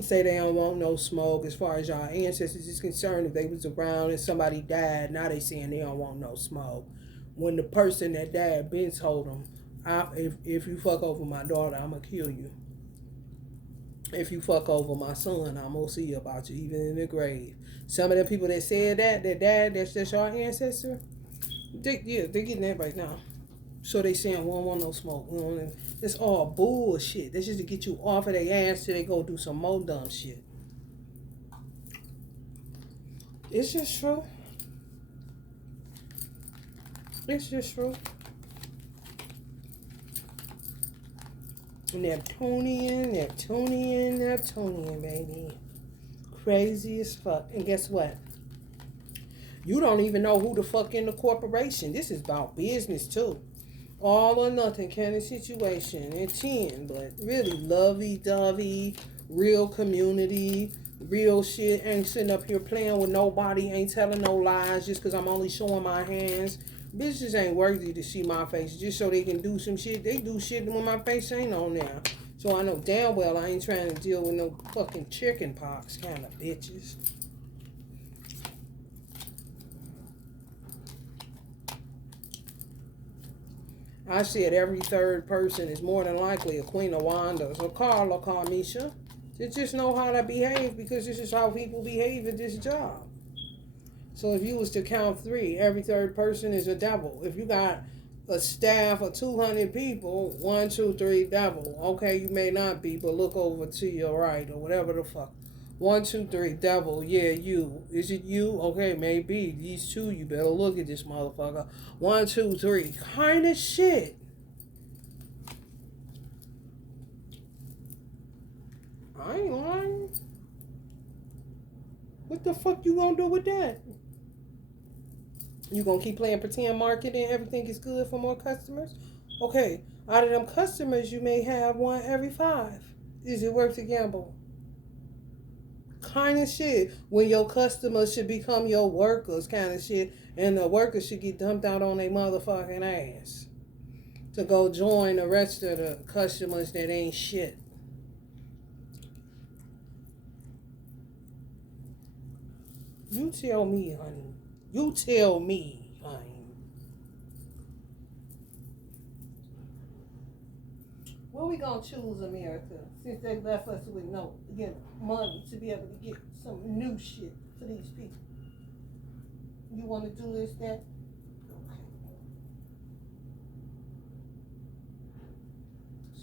Say they don't want no smoke as far as y'all ancestors is concerned. If they was around and somebody died, now they saying they don't want no smoke. When the person that died been told them, if you fuck over my daughter, I'm going to kill you. If you fuck over my son, I'm going to see about you, even in the grave. Some of the people that said that died, that's just your ancestor. They're getting that right now. So they saying, we don't want no smoke. It's all bullshit. That's just to get you off of their ass till they go do some more dumb shit. It's just true. It's just true. Neptunian, baby. Crazy as fuck. And guess what? You don't even know who the fuck in the corporation. This is about business too. All or nothing kind of situation. And 10, but really lovey-dovey, real community, real shit. Ain't sitting up here playing with nobody. Ain't telling no lies just because I'm only showing my hands. Bitches ain't worthy to see my face just so they can do some shit. They do shit when my face ain't on there. So I know damn well I ain't trying to deal with no fucking chicken pox kind of bitches. I said every third person is more than likely a Queen of Wanda's or Carla Carmisha. They just know how to behave because this is how people behave at this job. So if you was to count 3, every third person is a devil. If you got a staff of 200 people, 1, 2, 3, devil. Okay, you may not be, but look over to your right or whatever the fuck. 1, 2, 3, devil. Yeah, you. Is it you? Okay, maybe. These 2, you better look at this motherfucker. 1, 2, 3. Kind of shit. I ain't lying. What the fuck you gonna do with that? You gonna keep playing pretend marketing, everything is good for more customers? Okay, out of them customers, you may have 1 every 5. Is it worth the gamble? Kind of shit. When your customers should become your workers kind of shit, and the workers should get dumped out on their motherfucking ass to go join the rest of the customers that ain't shit. You tell me, honey. You tell me, honey. What we gonna choose, America, since they left us with no money to be able to get some new shit for these people? You want to do this, that?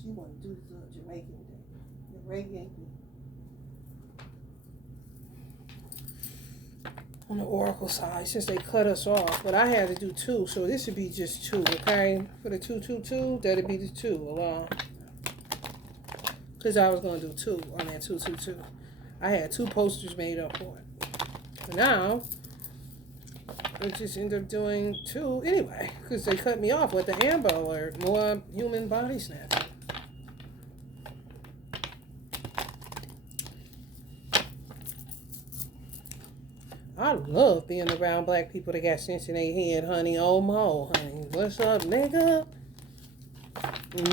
you want to do the Jamaican thing. The reggae thing. On the oracle side, since they cut us off, but I had to do 2, so this would be just 2, okay? For the 222, that'd be the 2, because I was gonna do 2 on that 222. I had 2 posters made up for it. But now I just end up doing 2 anyway, because they cut me off with the Amber Alert, more human body snatching. I love being around black people that got sense in their head, honey. Oh, mo, honey. What's up, nigga?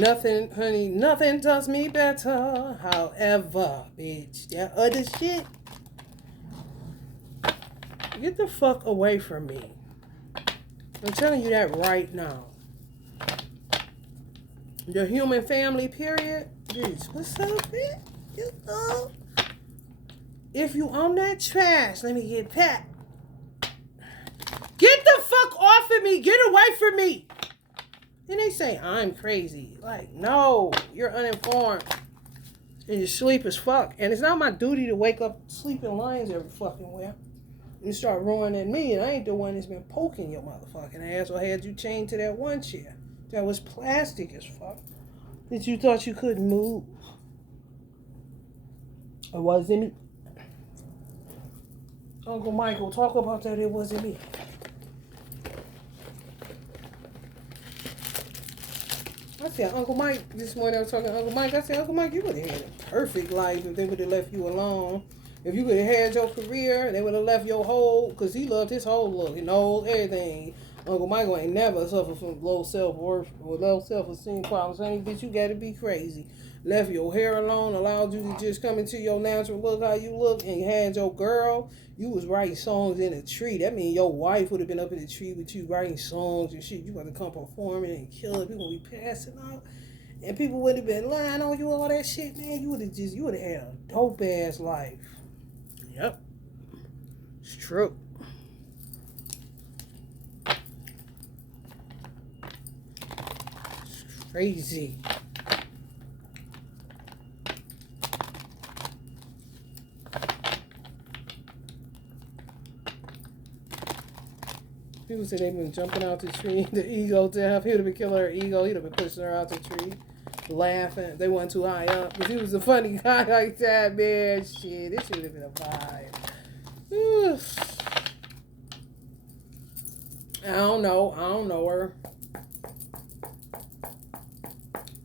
Nothing, honey, nothing does me better. However, bitch, that other shit, get the fuck away from me. I'm telling you that right now. The human family, period. Bitch, what's up, bitch? You know? If you own that trash, let me get pat. Get the fuck off of me. Get away from me. And they say, I'm crazy. Like, no, you're uninformed. And you sleep as fuck. And it's not my duty to wake up sleeping lions every fucking where. You start ruining me, and I ain't the one that's been poking your motherfucking ass or had you chained to that one chair that was plastic as fuck that you thought you couldn't move. It wasn't me. Uncle Michael, talk about that. It wasn't me. I said, Uncle Mike, this morning I was talking to Uncle Mike. I said, Uncle Mike, you would have had a perfect life if they would have left you alone. If you could have had your career, they would have left your whole, because he loved his whole look, he knows everything. Uncle Michael ain't never suffered from low self-worth or low self-esteem problems. Honey, bitch, you got to be crazy. Left your hair alone, allowed you to just come into your natural look, how you look, and you had your girl. You was writing songs in a tree. That means your wife would have been up in the tree with you writing songs and shit. You about to come performing and killing. People would be passing out. And people would have been lying on you, all that shit, man. You would have had a dope ass life. Yep. It's true. It's crazy. People say they've been jumping out the tree. The ego death. He would have been killing her ego. He'd have been pushing her out the tree. Laughing. They weren't too high up. Because he was a funny guy like that, man. Shit. This should have been a vibe. I don't know her.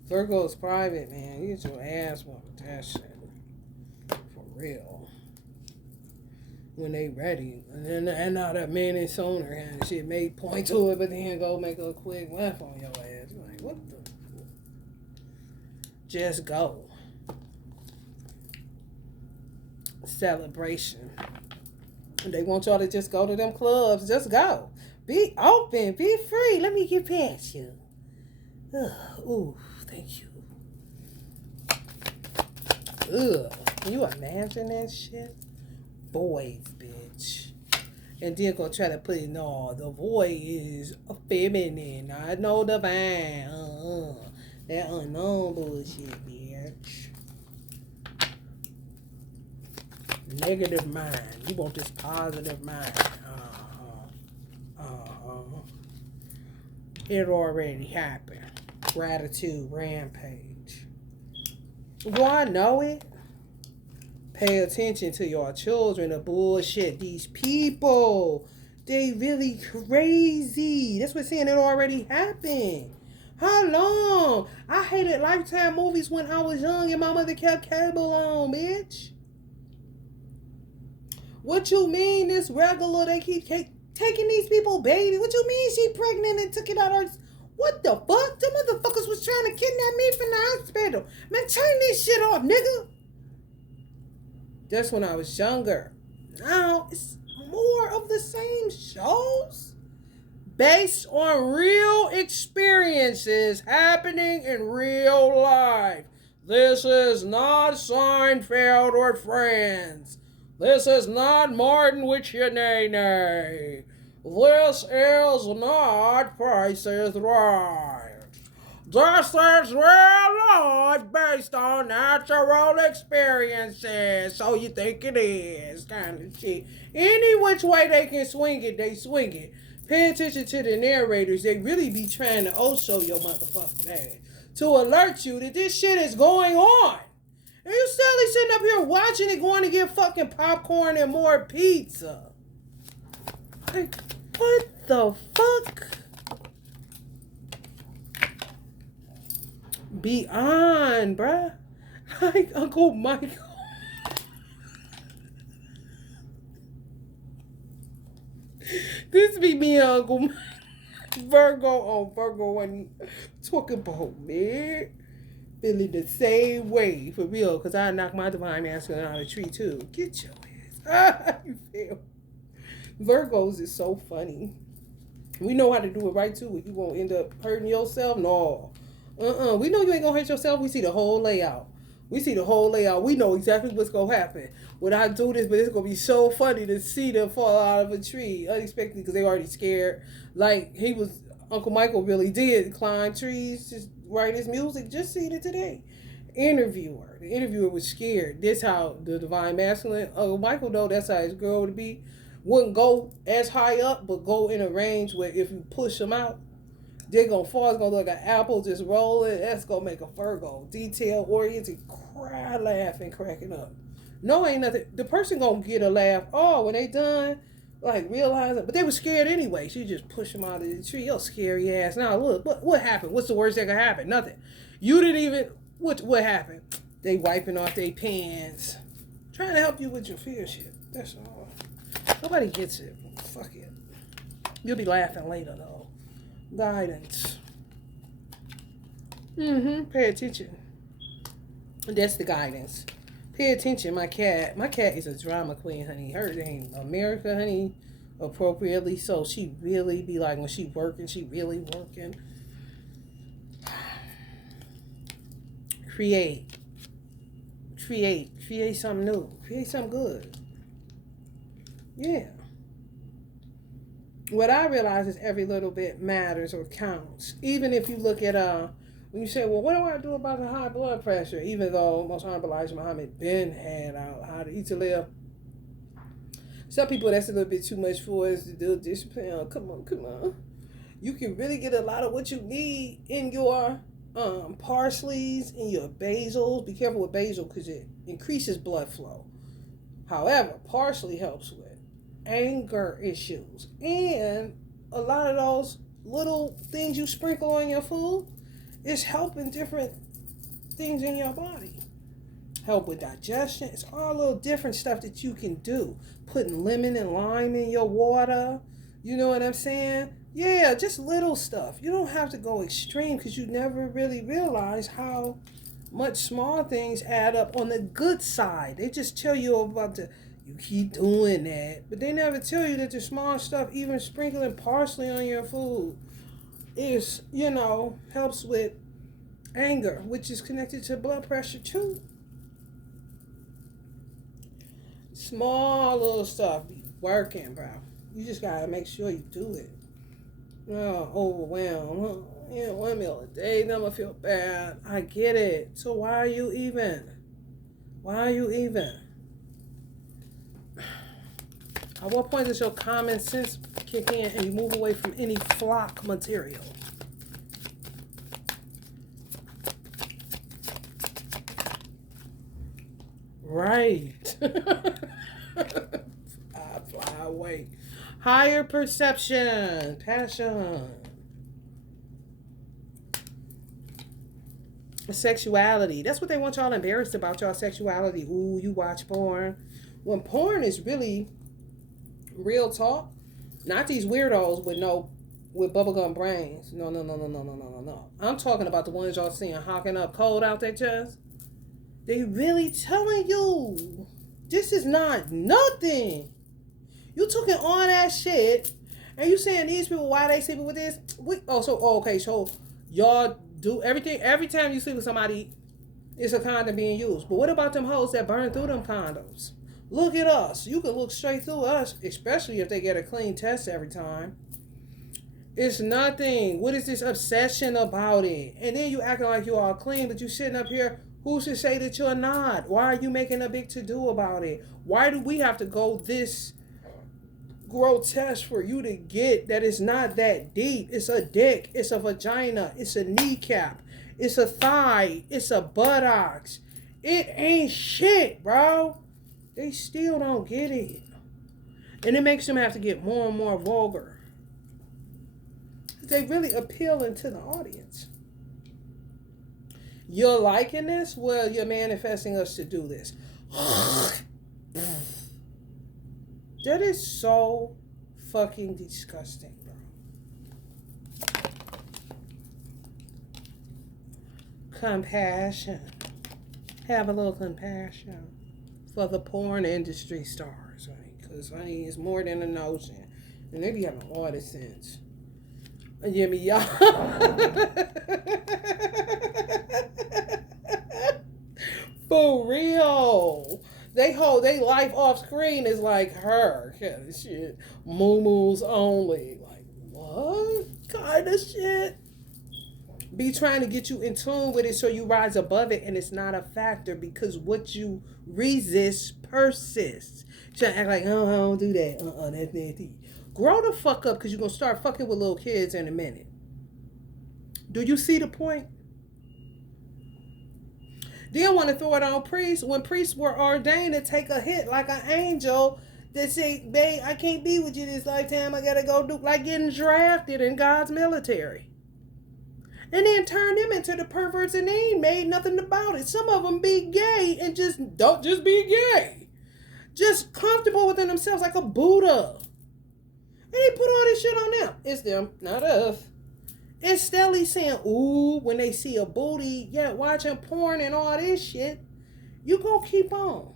Virgo's private, man. You get your ass whooped with that shit. For real. When they ready. And now that man is on her and shit made point to it, but then go make a quick left on your ass. You're like, what the? Just go. Celebration. They want y'all to just go to them clubs. Just go. Be open. Be free. Let me get past you. Ooh, thank you. Ugh. Can you imagine that shit? Boys, bitch. And then go try to put it, no, the void is feminine. I know divine. That unknown bullshit, bitch. Negative mind. You want this positive mind. It already happened. Gratitude rampage. Do I know it? Pay attention to your children, the bullshit. These people, they really crazy. That's what saying it already happened. How long? I hated Lifetime movies when I was young and my mother kept cable on, bitch. What you mean this regular, they keep taking these people baby? What you mean she pregnant and took it out her? What the fuck? The motherfuckers was trying to kidnap me from the hospital. Man, turn this shit off, nigga. That's when I was younger. Now it's more of the same shows based on real experiences happening in real life. This is not Seinfeld or Friends. This is not Martin with your nay. This is not Price is Right. This is real life based on natural experiences. So you think it is, kind of shit. Any which way they can swing it, they swing it. Pay attention to the narrators. They really be trying to show your motherfucking ass to alert you that this shit is going on. And you still sitting up here watching it, going to get fucking popcorn and more pizza. Like, what the fuck? Beyond, bruh. Like Uncle Michael. This be me, Uncle Virgo on Virgo when talking about me. Feeling the same way, for real, because I knocked my divine masculine out of the tree, too. Get your ass. You feel? Virgos is so funny. We know how to do it right, too. You gonna end up hurting yourself? No. We know you ain't gonna hurt yourself. We see the whole layout. We know exactly what's gonna happen when I do this, but it's gonna be so funny to see them fall out of a tree unexpectedly because they already scared. Like Uncle Michael really did climb trees, just write his music. Just seen it today. The interviewer was scared. This how the divine masculine Uncle Michael though. That's how his girl would be. Wouldn't go as high up, but go in a range where if you push them out, they're gonna fall. It's gonna look like an apple just rolling. That's gonna make a Virgo. Detail oriented, cry, laughing, cracking up. No, ain't nothing. The person gonna get a laugh. Oh, when they done, like realize it. But they were scared anyway. She just pushed them out of the tree. Yo, scary ass. Now look, what happened? What's the worst that could happen? Nothing. You didn't even. What happened? They wiping off their pants, trying to help you with your fear shit. That's all. Nobody gets it. Fuck it. You'll be laughing later though. Guidance. Pay attention. That's the guidance. Pay attention. My cat is a drama queen, honey. Her name America, honey, appropriately. So she really be like, when she working, she really working. Create something new. Create something good. Yeah. What I realize is every little bit matters or counts. Even if you look at when you say, well, what do I do about the high blood pressure? Even though Most Honorable Elijah Muhammad been had out how to eat to live. Some people that's a little bit too much for us to do discipline. Oh, come on. You can really get a lot of what you need in your parsleys, in your basils. Be careful with basil because it increases blood flow. However, parsley helps with anger issues, and a lot of those little things you sprinkle on your food is helping different things in your body. Help with digestion. It's all little different stuff that you can do. Putting lemon and lime in your water. You know what I'm saying? Yeah, just little stuff. You don't have to go extreme because you never really realize how much small things add up on the good side. They just tell you about you keep doing that, but they never tell you that the small stuff, even sprinkling parsley on your food, is, helps with anger, which is connected to blood pressure too. Small little stuff be working, bro. You just gotta make sure you do it. Overwhelmed. Yeah, 1 meal a day, then I'm gonna feel bad. I get it. So why are you even? At what point does your common sense kick in and you move away from any flock material? Right. I fly away. Higher perception, passion. Sexuality. That's what they want y'all embarrassed about, y'all sexuality. Ooh, you watch porn. When porn is really real talk, not these weirdos with bubblegum brains. No. I'm talking about the ones y'all seeing hawking up cold out their chest. They really telling you this is not nothing. You talking all that shit, and you saying these people why they sleeping with this? So y'all do everything. Every time you sleep with somebody, it's a condom being used. But what about them hoes that burn through them condoms? Look at us. You can look straight through us, especially if they get a clean test every time. It's nothing. What is this obsession about it? And then you acting like you all clean, but you sitting up here. Who's to say that you're not? Why are you making a big to do about it? Why do we have to go this grotesque for you to get that it's not that deep? It's a dick. It's a vagina. It's a kneecap. It's a thigh. It's a buttocks. It ain't shit, bro. They still don't get it. And it makes them have to get more and more vulgar. They really appealing to the audience. You're liking this? Well, you're manifesting us to do this. That is so fucking disgusting, bro. Compassion. Have a little compassion for the porn industry stars, honey. Because, honey, it's more than a notion. And they be having all the sense. Yeah, me, y'all. For real. They hold their life off screen is like her kind of shit. Moo-moos only. Like, what kind of shit? Be trying to get you in tune with it so you rise above it, and it's not a factor because what you resist persists. Trying to act like, oh, I don't do that. That's nasty. Grow the fuck up because you're going to start fucking with little kids in a minute. Do you see the point? Then want to throw it on priests when priests were ordained to take a hit like an angel that say, babe, I can't be with you this lifetime. I got to go do like getting drafted in God's military. And then turn them into the perverts and they ain't made nothing about it. Some of them be gay and just don't just be gay. Just comfortable within themselves like a Buddha. And they put all this shit on them. It's them, not us. And steadily saying, ooh, when they see a booty, yeah, watching porn and all this shit, you gonna keep on.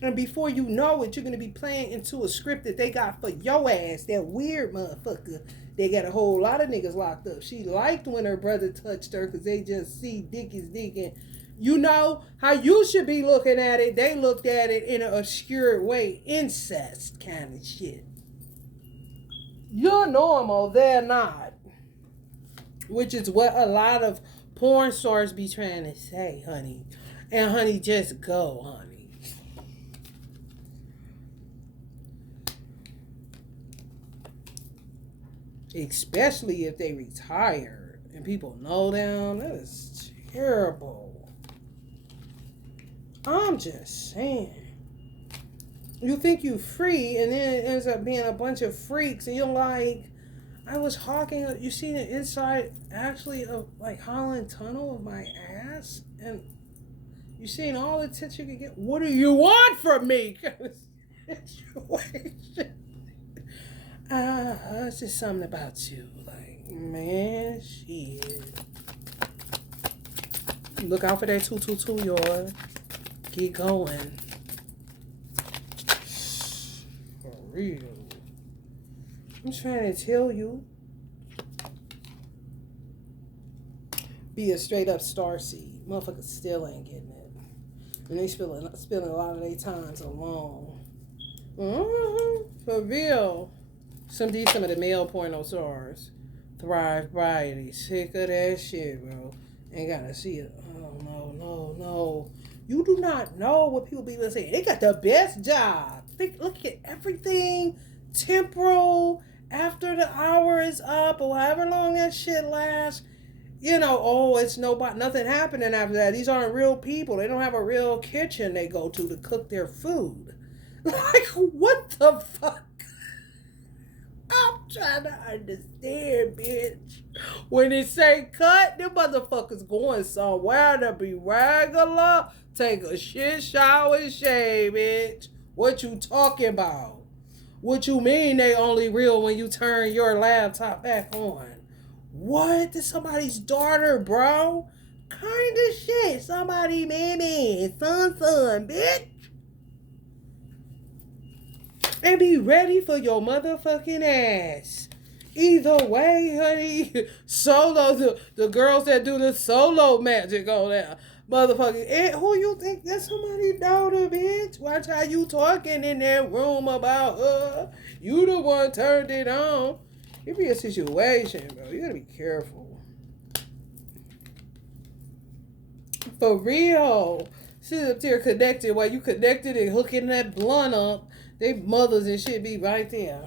And before you know it, you're gonna be playing into a script that they got for your ass, that weird motherfucker. They got a whole lot of niggas locked up. She liked when her brother touched her because they just see dick is dick. And you know how you should be looking at it. They looked at it in an obscure way. Incest kind of shit. You're normal, they're not. Which is what a lot of porn stars be trying to say, honey. And honey, just go, honey. Especially if they retired and people know them. That is terrible. I'm just saying. You think you free and then it ends up being a bunch of freaks and you're like, I was hawking, you see the inside actually of like Holland Tunnel of my ass and you seen all the tits you could get. What do you want from me? Situation. It's just something about you. Like, man, shit. Look out for that 222, y'all. Get going. For real. I'm trying to tell you. Be a straight up starseed. Motherfuckers still ain't getting it. And they spilling a lot of their times alone. For real. Some of the male porno stars. Thrive Variety. Sick of that shit, bro. Ain't gotta see it. Oh, no. You do not know what people be saying. They got the best job. Look at everything. Temporal. After the hour is up or however long that shit lasts. You know, it's nothing happening after that. These aren't real people. They don't have a real kitchen they go to cook their food. Like, what the fuck? I'm trying to understand, bitch. When they say cut, them motherfuckers going somewhere to be regular. Take a shit, shower, and shave, bitch. What you talking about? What you mean they only real when you turn your laptop back on? What? This somebody's daughter, bro? Kind of shit. Somebody, baby. Son, bitch. And be ready for your motherfucking ass. Either way, honey. Solo, the girls that do the solo magic on that motherfucking. Who you think that's somebody's daughter, bitch? Watch how you talking in that room about her. You the one turned it on. It be a situation, bro. You gotta be careful. For real. Sit up there connected while you connected and hooking that blunt up. They mothers and shit be right there.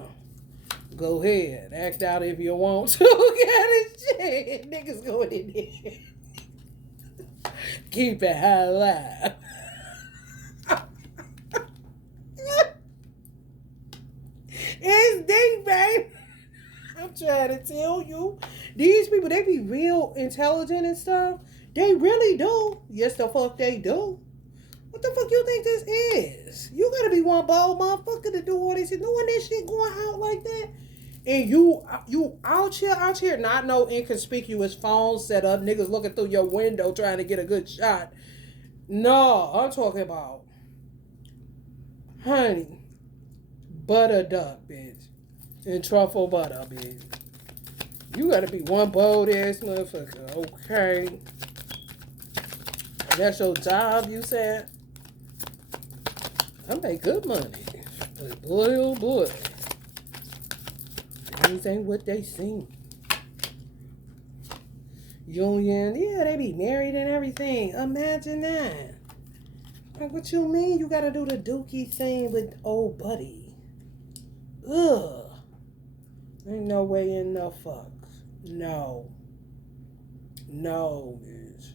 Go ahead. Act out if you want to. Get shit. Niggas going in there. Keep it high alive. It's deep, babe. I'm trying to tell you. These people, they be real intelligent and stuff. They really do. Yes, the fuck they do. What the fuck you think this is? You gotta be one bold motherfucker to do all this shit. Knowing this shit going out like that. And you out here, not no inconspicuous phone set up. Niggas looking through your window trying to get a good shot. No, I'm talking about, honey, butter duck, bitch. And truffle butter, bitch. You gotta be one bold ass motherfucker, okay? That's your job, you said? I make good money. But boy, oh boy. Things ain't what they seem. Union, yeah, they be married and everything. Imagine that. Like, what you mean you gotta do the dookie thing with old buddy? Ugh. Ain't no way in the fuck. No. No, bitch.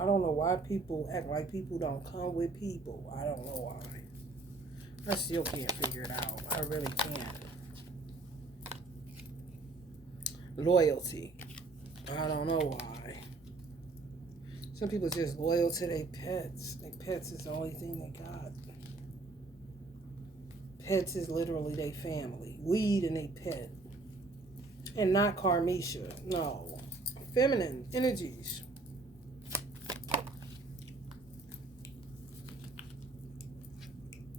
I don't know why people act like people don't come with people. I don't know why. I still can't figure it out. I really can't. Loyalty. I don't know why. Some people just loyal to their pets. Their pets is the only thing they got. Pets is literally their family. Weed and they pet. And not Carmisha. No. Feminine energies.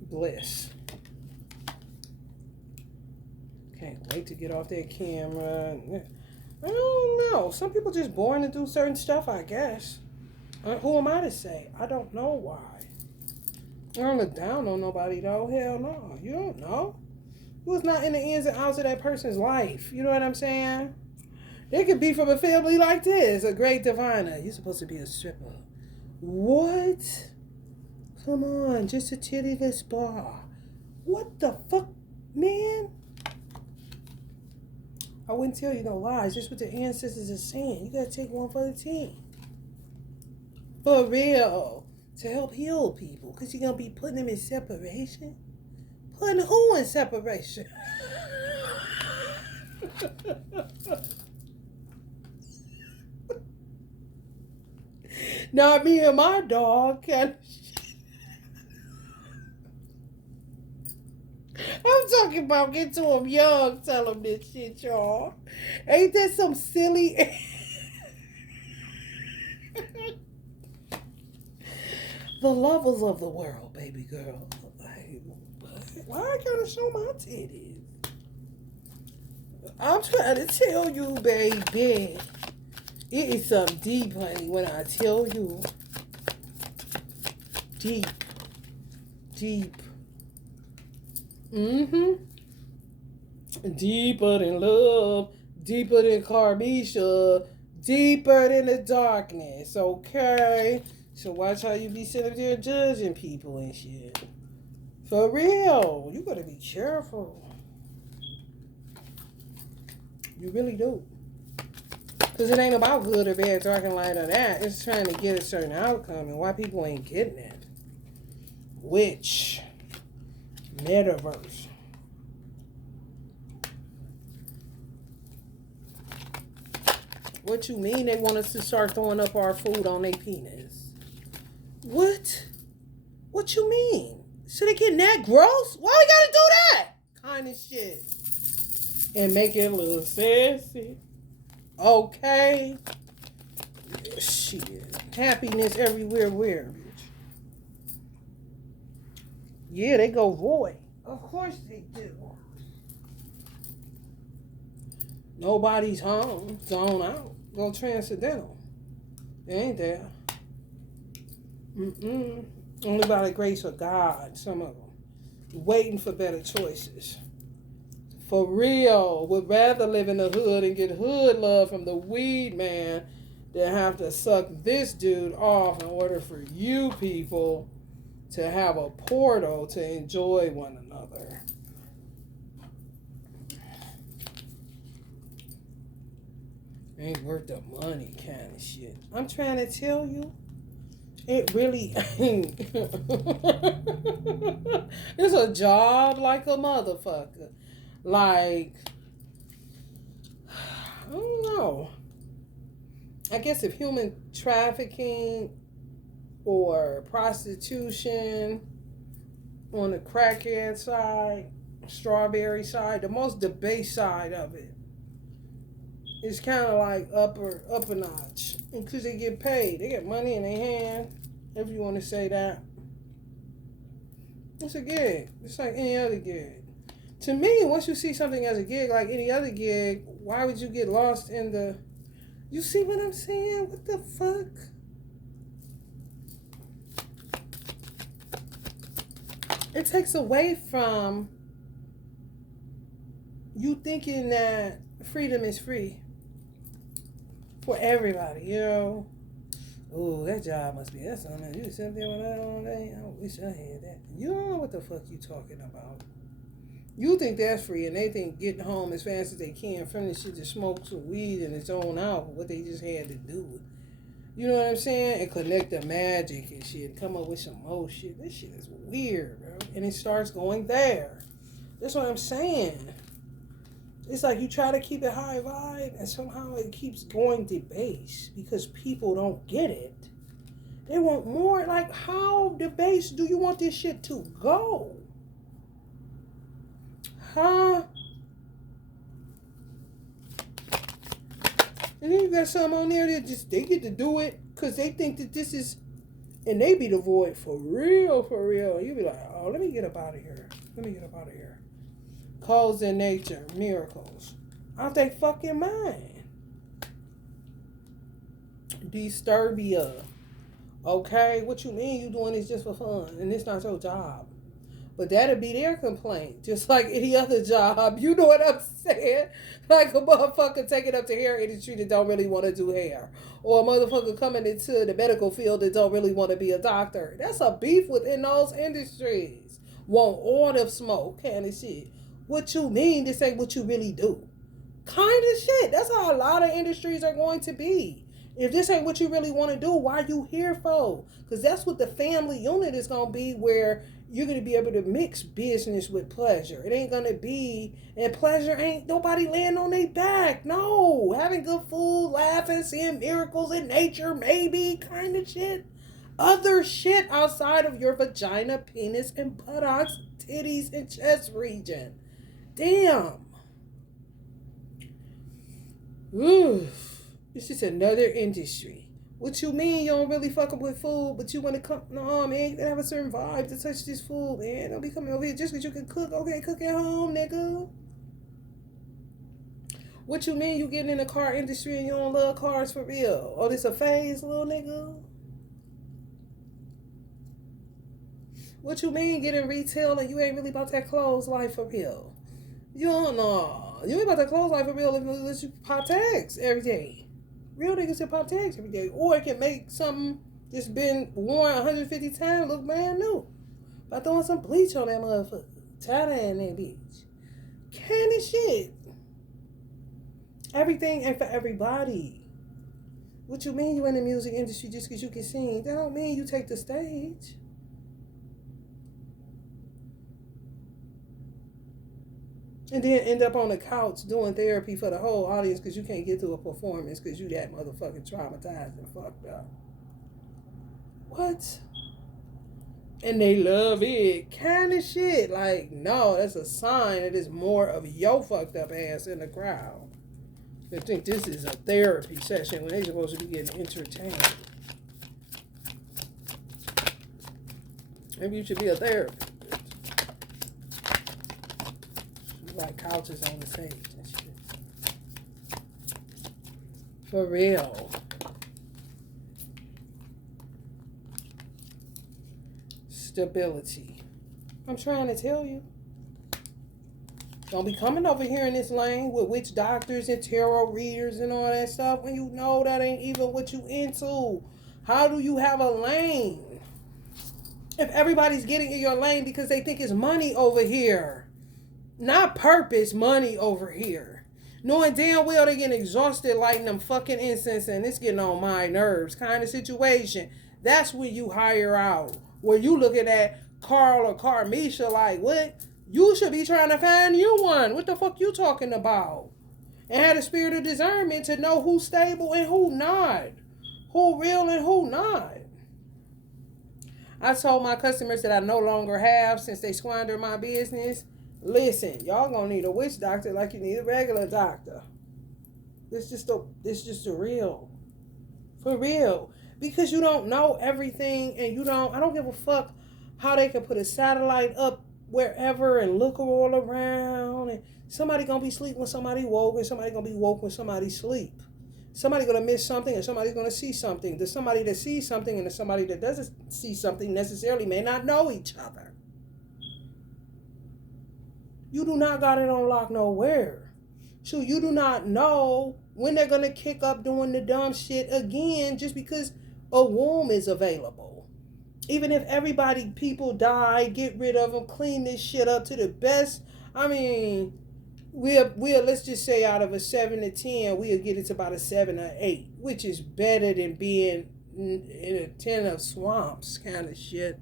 Bliss. Can't wait to get off that camera. I don't know. Some people just born to do certain stuff, I guess. Who am I to say? I don't know why. I don't look down on nobody though. Hell no. You don't know. You was not in the ins and outs of that person's life. You know what I'm saying? They could be from a family like this. A great diviner. You're supposed to be a stripper. What? Come on, just a tittyless bar. What the fuck, man? I wouldn't tell you no lies. Just what the ancestors are saying. You gotta take one for the team. For real. To help heal people. Because you're gonna be putting them in separation. Putting who in separation? Not me and my dog. I'm talking about get to them young, tell them this shit, y'all. Ain't that some silly... The levels of the world, baby girl. Like, why I gotta show my titties? I'm trying to tell you, baby. It is something deep, honey, when I tell you. Deep. Deep. Deeper than love, deeper than Carmisha, deeper than the darkness, okay? So watch how you be sitting up there judging people and shit. For real, you gotta be careful. You really do. Because it ain't about good or bad, dark and light or that. It's trying to get a certain outcome and why people ain't getting it. Which... Metaverse. What you mean they want us to start throwing up our food on their penis? What? What you mean? Should it get that gross? Why we gotta do that? Kind of shit. And make it a little sassy. Okay. Shit. Happiness everywhere, where, bitch? Yeah, they go void. Of course they do. Nobody's home. Zone out. Go transcendental. They ain't there. Only by the grace of God, some of them. Waiting for better choices. For real. Would rather live in the hood and get hood love from the weed man than have to suck this dude off in order for you people to have a portal to enjoy one another. Ain't worth the money kind of shit. I'm trying to tell you, it really ain't. It's a job like a motherfucker. Like, I don't know. I guess if human trafficking or prostitution on the crackhead side, strawberry side, the most debased side of it, it's kind of like up a notch because they get paid. They get money in their hand, if you want to say that. It's a gig. It's like any other gig. To me, once you see something as a gig like any other gig, why would you get lost in the... You see what I'm saying? What the fuck? It takes away from you thinking that freedom is free for everybody, you know. Oh, that job must be, that's something. You sit there with that all day. I wish I had that. You don't know what the fuck you talking about. You think that's free, and they think getting home as fast as they can from the shit to smoke some weed and it's on out what they just had to do. You know what I'm saying? And connect the magic and shit. Come up with some more shit. This shit is weird, bro. And it starts going there. That's what I'm saying. It's like you try to keep it high vibe and somehow it keeps going to base because people don't get it. They want more. Like, how the base do you want this shit to go? Huh? And then you got some on there that just, they get to do it because they think that this is, and they be the void for real, for real. You be like, oh, let me get up out of here. Let me get up out of here. Codes in nature, miracles. Out they fucking mind. Disturbia. Okay? What you mean you doing this just for fun and it's not your job? But that'll be their complaint. Just like any other job. You know what I'm saying? Like a motherfucker taking up the hair industry that don't really want to do hair. Or a motherfucker coming into the medical field that don't really want to be a doctor. That's a beef within those industries. Want all the smoke kind of shit. What you mean this ain't what you really do? Kind of shit. That's how a lot of industries are going to be. If this ain't what you really want to do, why you here for? Because that's what the family unit is going to be, where you're going to be able to mix business with pleasure. It ain't going to be, and pleasure ain't nobody laying on their back. No. Having good food, laughing, seeing miracles in nature, maybe, kind of shit. Other shit outside of your vagina, penis, and buttocks, titties, and chest region. Damn. Oof. It's just another industry. What you mean you don't really fuck up with food, but you want to come? No, man, you gotta have a certain vibe to touch this food, man. Don't be coming over here just because you can cook. Okay, cook at home, nigga. What you mean you getting in the car industry and you don't love cars for real? Oh, this a phase, little nigga? What you mean getting retail and you ain't really about that clothes life for real? You don't know. You ain't about that clothes life for real unless you pop tags every day. Real niggas can pop tags every day. Or it can make something that's been worn 150 times look brand new. By throwing some bleach on that motherfucker. Tie that in that bitch. Kind of shit. Everything ain't for everybody. What you mean you in the music industry just because you can sing? That don't mean you take the stage. And then end up on the couch doing therapy for the whole audience because you can't get to a performance because you that motherfucking traumatized and fucked up. What? And they love it. Kind of shit. Like, no, that's a sign that there's more of your fucked up ass in the crowd. They think this is a therapy session when they're supposed to be getting entertained. Maybe you should be a therapist. Like couches on the stage and shit. For real. stability. I'm trying to tell you. Don't be coming over here in this lane with witch doctors and tarot readers and all that stuff when you know that ain't even what you into. How do you have a lane if everybody's getting in your lane because they think it's money over here? Not purpose, money over here. Knowing damn well they getting exhausted lighting them fucking incense and it's getting on my nerves kind of situation. That's when you hire out. Where you looking at Carl or Carmisha like, what? You should be trying to find you one. What the fuck you talking about? And have the spirit of discernment to know who's stable and who not. Who real and who not. I told my customers that I no longer have since they squandered my business. Listen, y'all gonna need a witch doctor like you need a regular doctor. This just the real. For real. Because you don't know everything and I don't give a fuck how they can put a satellite up wherever and look all around and somebody gonna be asleep when somebody woke and somebody gonna be woke when somebody sleep. Somebody gonna miss something and somebody's gonna see something. There's somebody that sees something and there's somebody that doesn't see something necessarily may not know each other. You do not got it on lock nowhere. So you do not know when they're gonna kick up doing the dumb shit again just because a womb is available. Even if people die, get rid of them, clean this shit up to the best. I mean, we'll let's just say out of a 7 to 10, we'll get it to about a 7 or 8, which is better than being in a 10 of swamps kind of shit.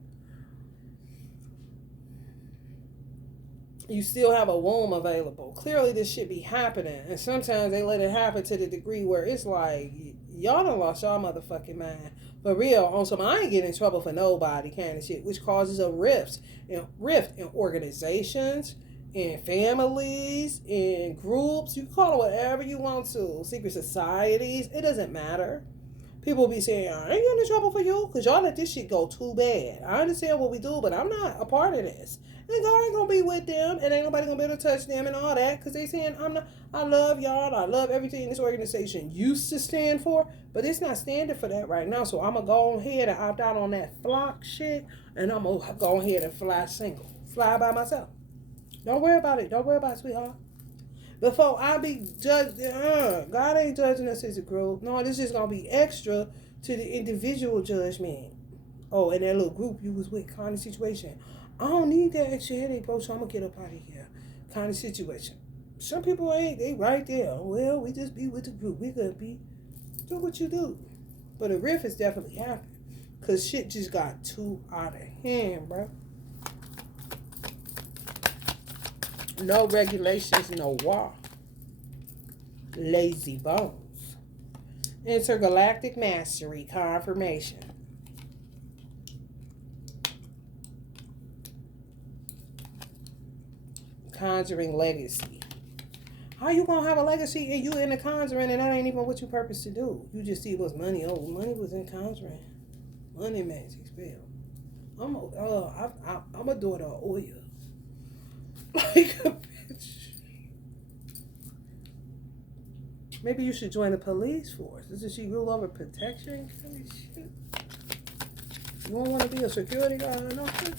You still have a womb available. Clearly, this shit be happening, and sometimes they let it happen to the degree where it's like y'all done lost y'all motherfucking mind. For real, on some I ain't getting in trouble for nobody kind of shit, which causes a rift in organizations, in families, in groups. You can call it whatever you want to. Secret societies, it doesn't matter. People be saying, I ain't getting in trouble for you because y'all let this shit go too bad. I understand what we do, but I'm not a part of this. And God ain't gonna be with them, and ain't nobody gonna be able to touch them and all that, because they saying I love y'all, I love everything this organization used to stand for, but it's not standing for that right now. So I'm gonna go ahead and opt out on that flock shit, and I'm gonna go ahead and fly single, fly by myself. Don't worry about it. Don't worry about it, sweetheart. Before I be judged, God ain't judging us as a group. No, this is gonna be extra to the individual judgment. Oh, and that little group you was with kind of situation. I don't need that extra headache, bro, so I'm going to get up out of here kind of situation. Some people ain't. They right there. Well, we just be with the group. We could be. Do what you do. But a rift is definitely happening. Because shit just got too out of hand, bro. No regulations, no law. Lazy bones. Intergalactic mastery confirmation. Conjuring legacy. How you gonna have a legacy and you in the conjuring and that ain't even what you purpose to do? You just see what's money. Oh, money was in conjuring. Money magic spell. I'm a daughter of oil. Like a bitch. Maybe you should join the police force. Doesn't she rule over protection kind of shit? You don't want to be a security guard or nothing?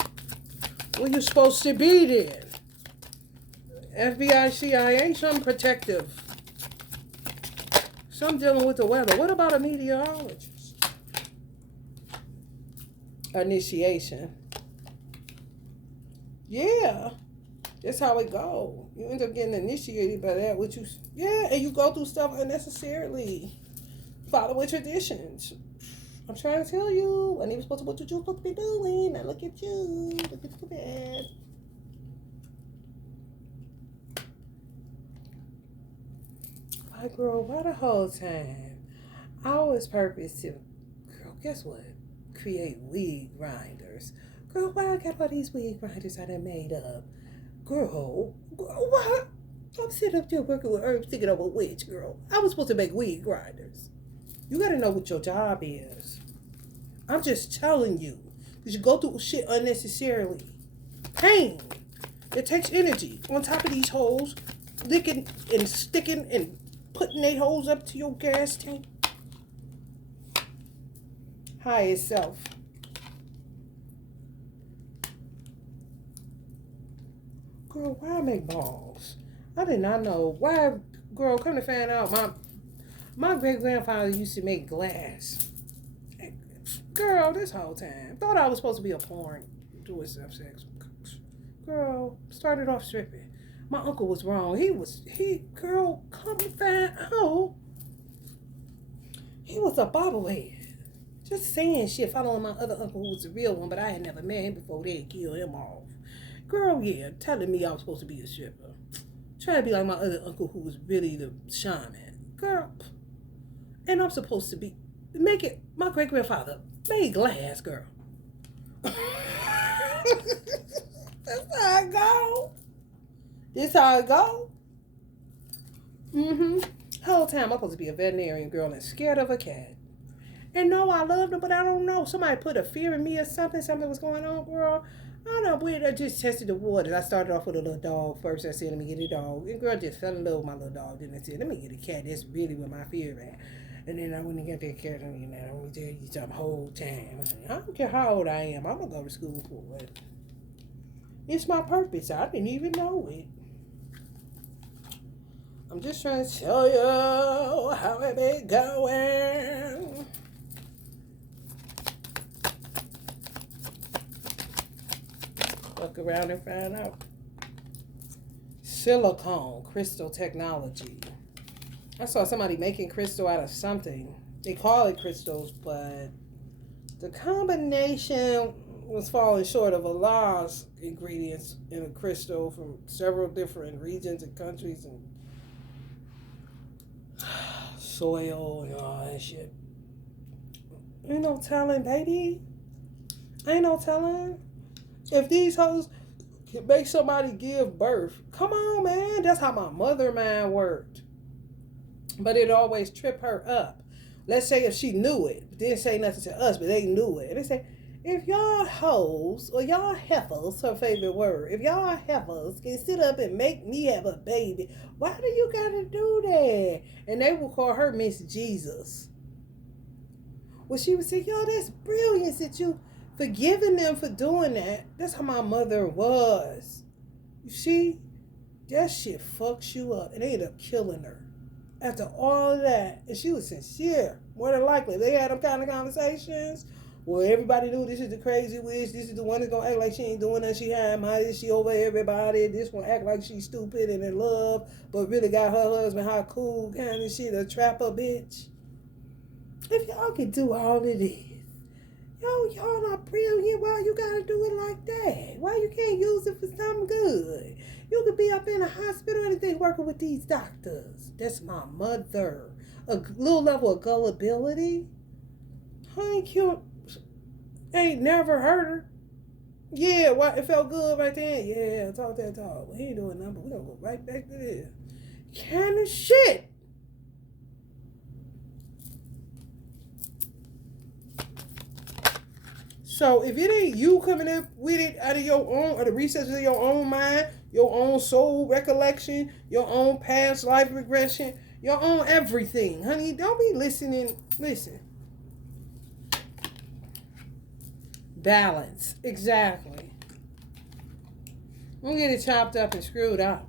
What you supposed to be then? FBI, CIA, some protective. Some dealing with the weather. What about a meteorologist? Initiation. Yeah. That's how it go. You end up getting initiated by that. And you go through stuff unnecessarily. Following traditions. I'm trying to tell you. And even supposed to what you're supposed to be doing. Now look at you. Look at you bad. Like, girl, why the whole time? I was purpose to, girl, guess what? Create wig grinders. Girl, why I got all these wig grinders I done made up? Girl, why? I'm sitting up there working with herbs, thinking of a witch, girl. I was supposed to make wig grinders. You gotta know what your job is. I'm just telling you. Because you go through shit unnecessarily. Pain. It takes energy. On top of these holes, licking and sticking and putting their holes up to your gas tank. Highest self. Girl, why I make balls? I did not know. Why, girl, come to find out, my great grandfather used to make glass. Girl, this whole time. Thought I was supposed to be a porn doing stuff sex. Girl, started off stripping. My uncle was wrong. Girl, come to find out. He was a bobblehead. Just saying shit, following my other uncle who was the real one, but I had never met him before they had killed him off. Girl, yeah, telling me I was supposed to be a stripper. Trying to be like my other uncle who was really the shaman. Girl, and I'm supposed to be, make it, my great grandfather made glass, girl. That's how I go. This how I go. Whole time I'm supposed to be a veterinarian girl and scared of a cat. And no, I loved him, but I don't know. Somebody put a fear in me or something. Something was going on, girl. I don't know. I just tested the waters. I started off with a little dog first. I said, let me get a dog. And girl just fell in love with my little dog. Then I said, let me get a cat. That's really where my fear at. And then I went and got that cat. And you know, I'm going to tell you something whole time. I don't care how old I am. I'm going to go to school for it. It's my purpose. I didn't even know it. I'm just trying to tell you how it be going. Look around and find out. Silicone crystal technology. I saw somebody making crystal out of something. They call it crystals, but the combination was falling short of Allah's ingredients in a crystal from several different regions and countries and soil and all that shit. Ain't no telling, baby. Ain't no telling. If these hoes can make somebody give birth, come on, man. That's how my mother mind worked. But it always trip her up. Let's say if she knew it, didn't say nothing to us, but they knew it. And they say, if y'all hoes or y'all heifers, her favorite word, if y'all heifers can sit up and make me have a baby, why do you gotta do that? And they will call her Miss Jesus. Well, she would say, yo, that's brilliant that you forgiving them for doing that. That's how my mother was. You see, that shit fucks you up. And they ended up killing her. After all of that, and she was sincere, more than likely. They had them kind of conversations where everybody knew this is the crazy witch, this is the one that's gonna act like she ain't doing nothing, she high-minded, she over everybody, this one act like she's stupid and in love, but really got her husband high cool kind of shit, a trapper bitch. If y'all can do all of this, y'all not brilliant, why you gotta do it like that? Why you can't use it for something good? You could be up in a hospital or anything working with these doctors. That's my mother. A little level of gullibility. Ain't never heard her. Yeah, why it felt good right then. Yeah, talk that talk. We ain't doing nothing, but we gonna go right back to this kind of shit. So if it ain't you coming up with it out of your own, or the recesses of your own mind, your own soul recollection, your own past life regression, your own everything, honey, don't be listening. Listen. Balance. Exactly. Don't get it chopped up and screwed up.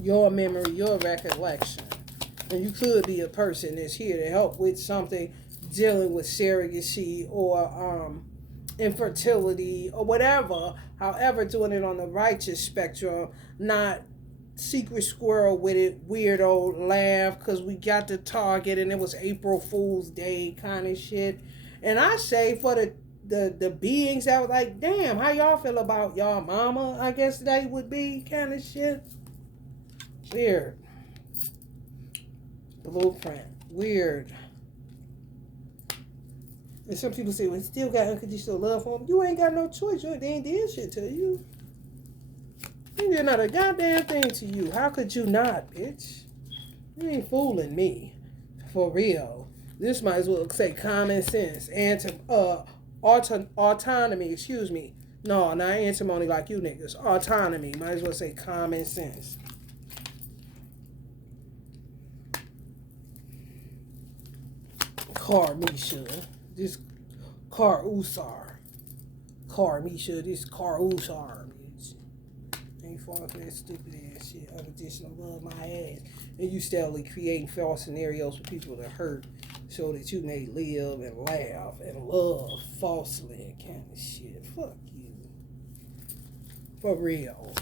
Your memory, your recollection. And you could be a person that's here to help with something dealing with surrogacy or infertility or whatever. However, doing it on the righteous spectrum, not secret squirrel with it, weirdo laugh because we got the target and it was April Fool's Day kind of shit. And I say for the beings that was like, damn, how y'all feel about y'all mama? I guess they would be kind of shit. Weird. Blueprint. Weird. And some people say, well, still got unconditional love for them. You ain't got no choice. They ain't did shit to you. They did not a goddamn thing to you. How could you not, bitch? You ain't fooling me. For real. This might as well say common sense. Autonomy, excuse me. No, not antimony like you niggas. Autonomy. Might as well say common sense. Car Misha. This Car Usar. car, Misha, this car, Usar, bitch. Ain't falling for that stupid ass shit. Unconditional love my ass. And you steadily creating false scenarios for people to hurt so that you may live and laugh and love falsely and kind of shit. Fuck you. For real.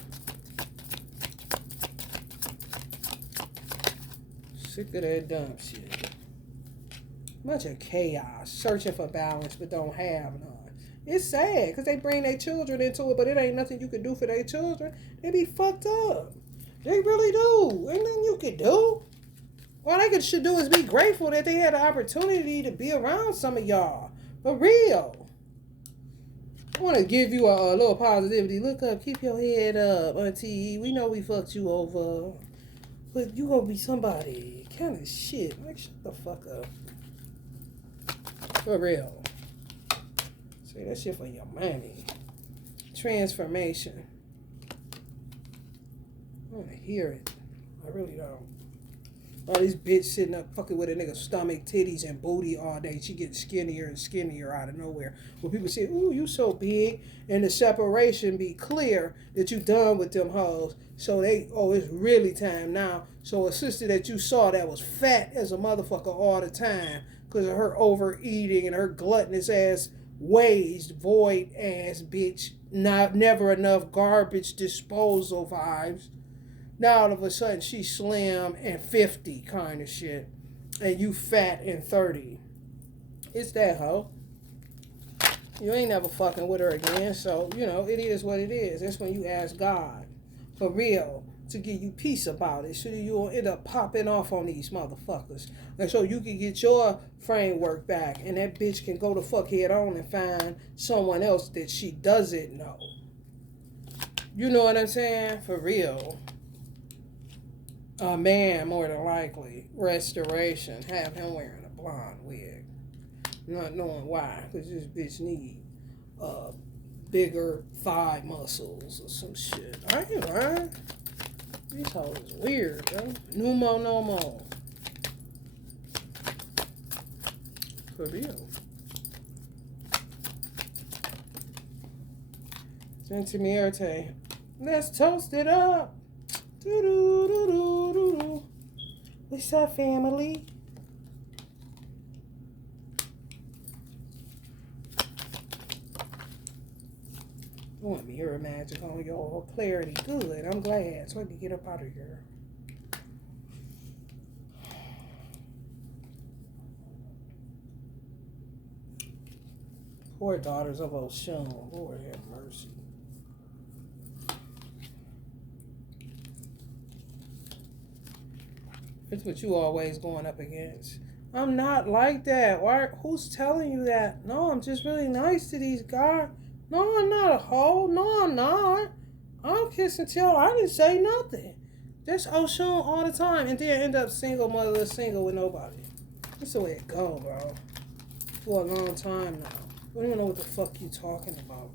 Sick of that dumb shit. Bunch of chaos. Searching for balance but don't have none. It's sad because they bring their children into it, but it ain't nothing you can do for their children. They be fucked up. They really do. Ain't nothing you can do. All they should do is be grateful that they had the opportunity to be around some of y'all. For real. I want to give you a little positivity. Look up. Keep your head up, Auntie. We know we fucked you over. But you gonna be somebody. Kind of shit. Like, shut the fuck up. For real. Say that shit for your money. Transformation. I want to hear it. I really don't. All this bitch sitting up fucking with a nigga's stomach, titties, and booty all day. She getting skinnier and skinnier out of nowhere. When people say, ooh, you so big, and the separation be clear that you done with them hoes. So it's really time now. So a sister that you saw that was fat as a motherfucker all the time because of her overeating and her gluttonous ass ways, void ass bitch, never enough garbage disposal vibes. Now all of a sudden she's slim and 50 kind of shit, and you fat and 30. It's that hoe. You ain't never fucking with her again, so it is what it is. That's when you ask God for real to give you peace about it, so you will end up popping off on these motherfuckers. And so you can get your framework back, and that bitch can go the fuck head on and find someone else that she doesn't know. You know what I'm saying? For real. A man, more than likely. Restoration. Have him wearing a blonde wig. Not knowing why, because this bitch need bigger thigh muscles or some shit. I ain't lying. These hoes is weird, bro. No more. For real. Gentimierte. Let's toast it up. Do-do-do-do-do-do. What's up, family? I want mirror magic on your clarity. Good. I'm glad. So I can get up out of here. Poor daughters of Oshun. Lord have mercy. It's what you always going up against. I'm not like that. Why? Who's telling you that? No, I'm just really nice to these guys. No, I'm not a hoe. No, I'm not. I'm kiss and tell. I didn't say nothing. That's Oshun all the time. And then end up single, motherless, single with nobody. That's the way it go, bro. For a long time now. I don't even know what the fuck you talking about.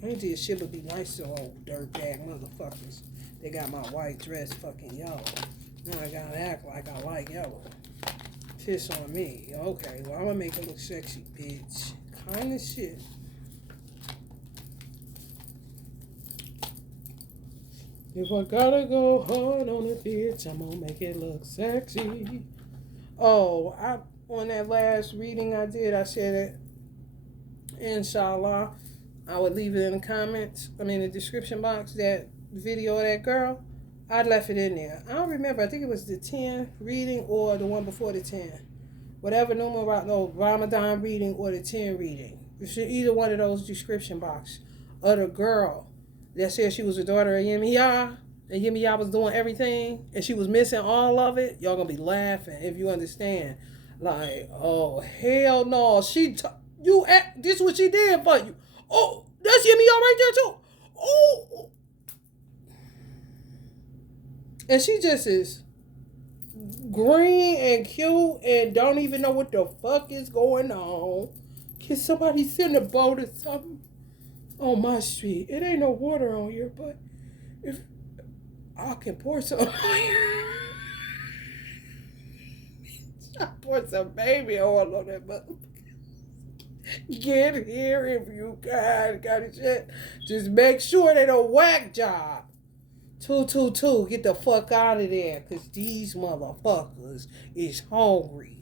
I ain't did shit but be nice to old dirtbag motherfuckers. They got my white dress fucking yellow. Now I gotta act like I like yellow. Piss on me. Okay, well I'm gonna make it look sexy, bitch. Kind of shit. If I gotta go hard on a bitch, I'm gonna make it look sexy. Oh, on that last reading I did, I said that, inshallah, I would leave it in the comments, the description box, that video of that girl. I left it in there. I don't remember. I think it was the 10 reading or the one before the 10. Whatever Ramadan reading or the 10 reading. It's either one of those description box of the girl that said she was a daughter of Yemiya, and Yemiya was doing everything, and she was missing all of it. Y'all gonna be laughing if you understand. Like, oh hell no, this is what she did for you. Oh, that's Yemiya right there too. Oh, and she just is green and cute and don't even know what the fuck is going on. Can somebody send a boat or something on my street? It ain't no water on here, but if I can pour some on here. I pour some baby oil on that motherfucker. Get here if you can. Got it shit. Just make sure they don't whack job. 222, get the fuck out of there. Cause these motherfuckers is hungry.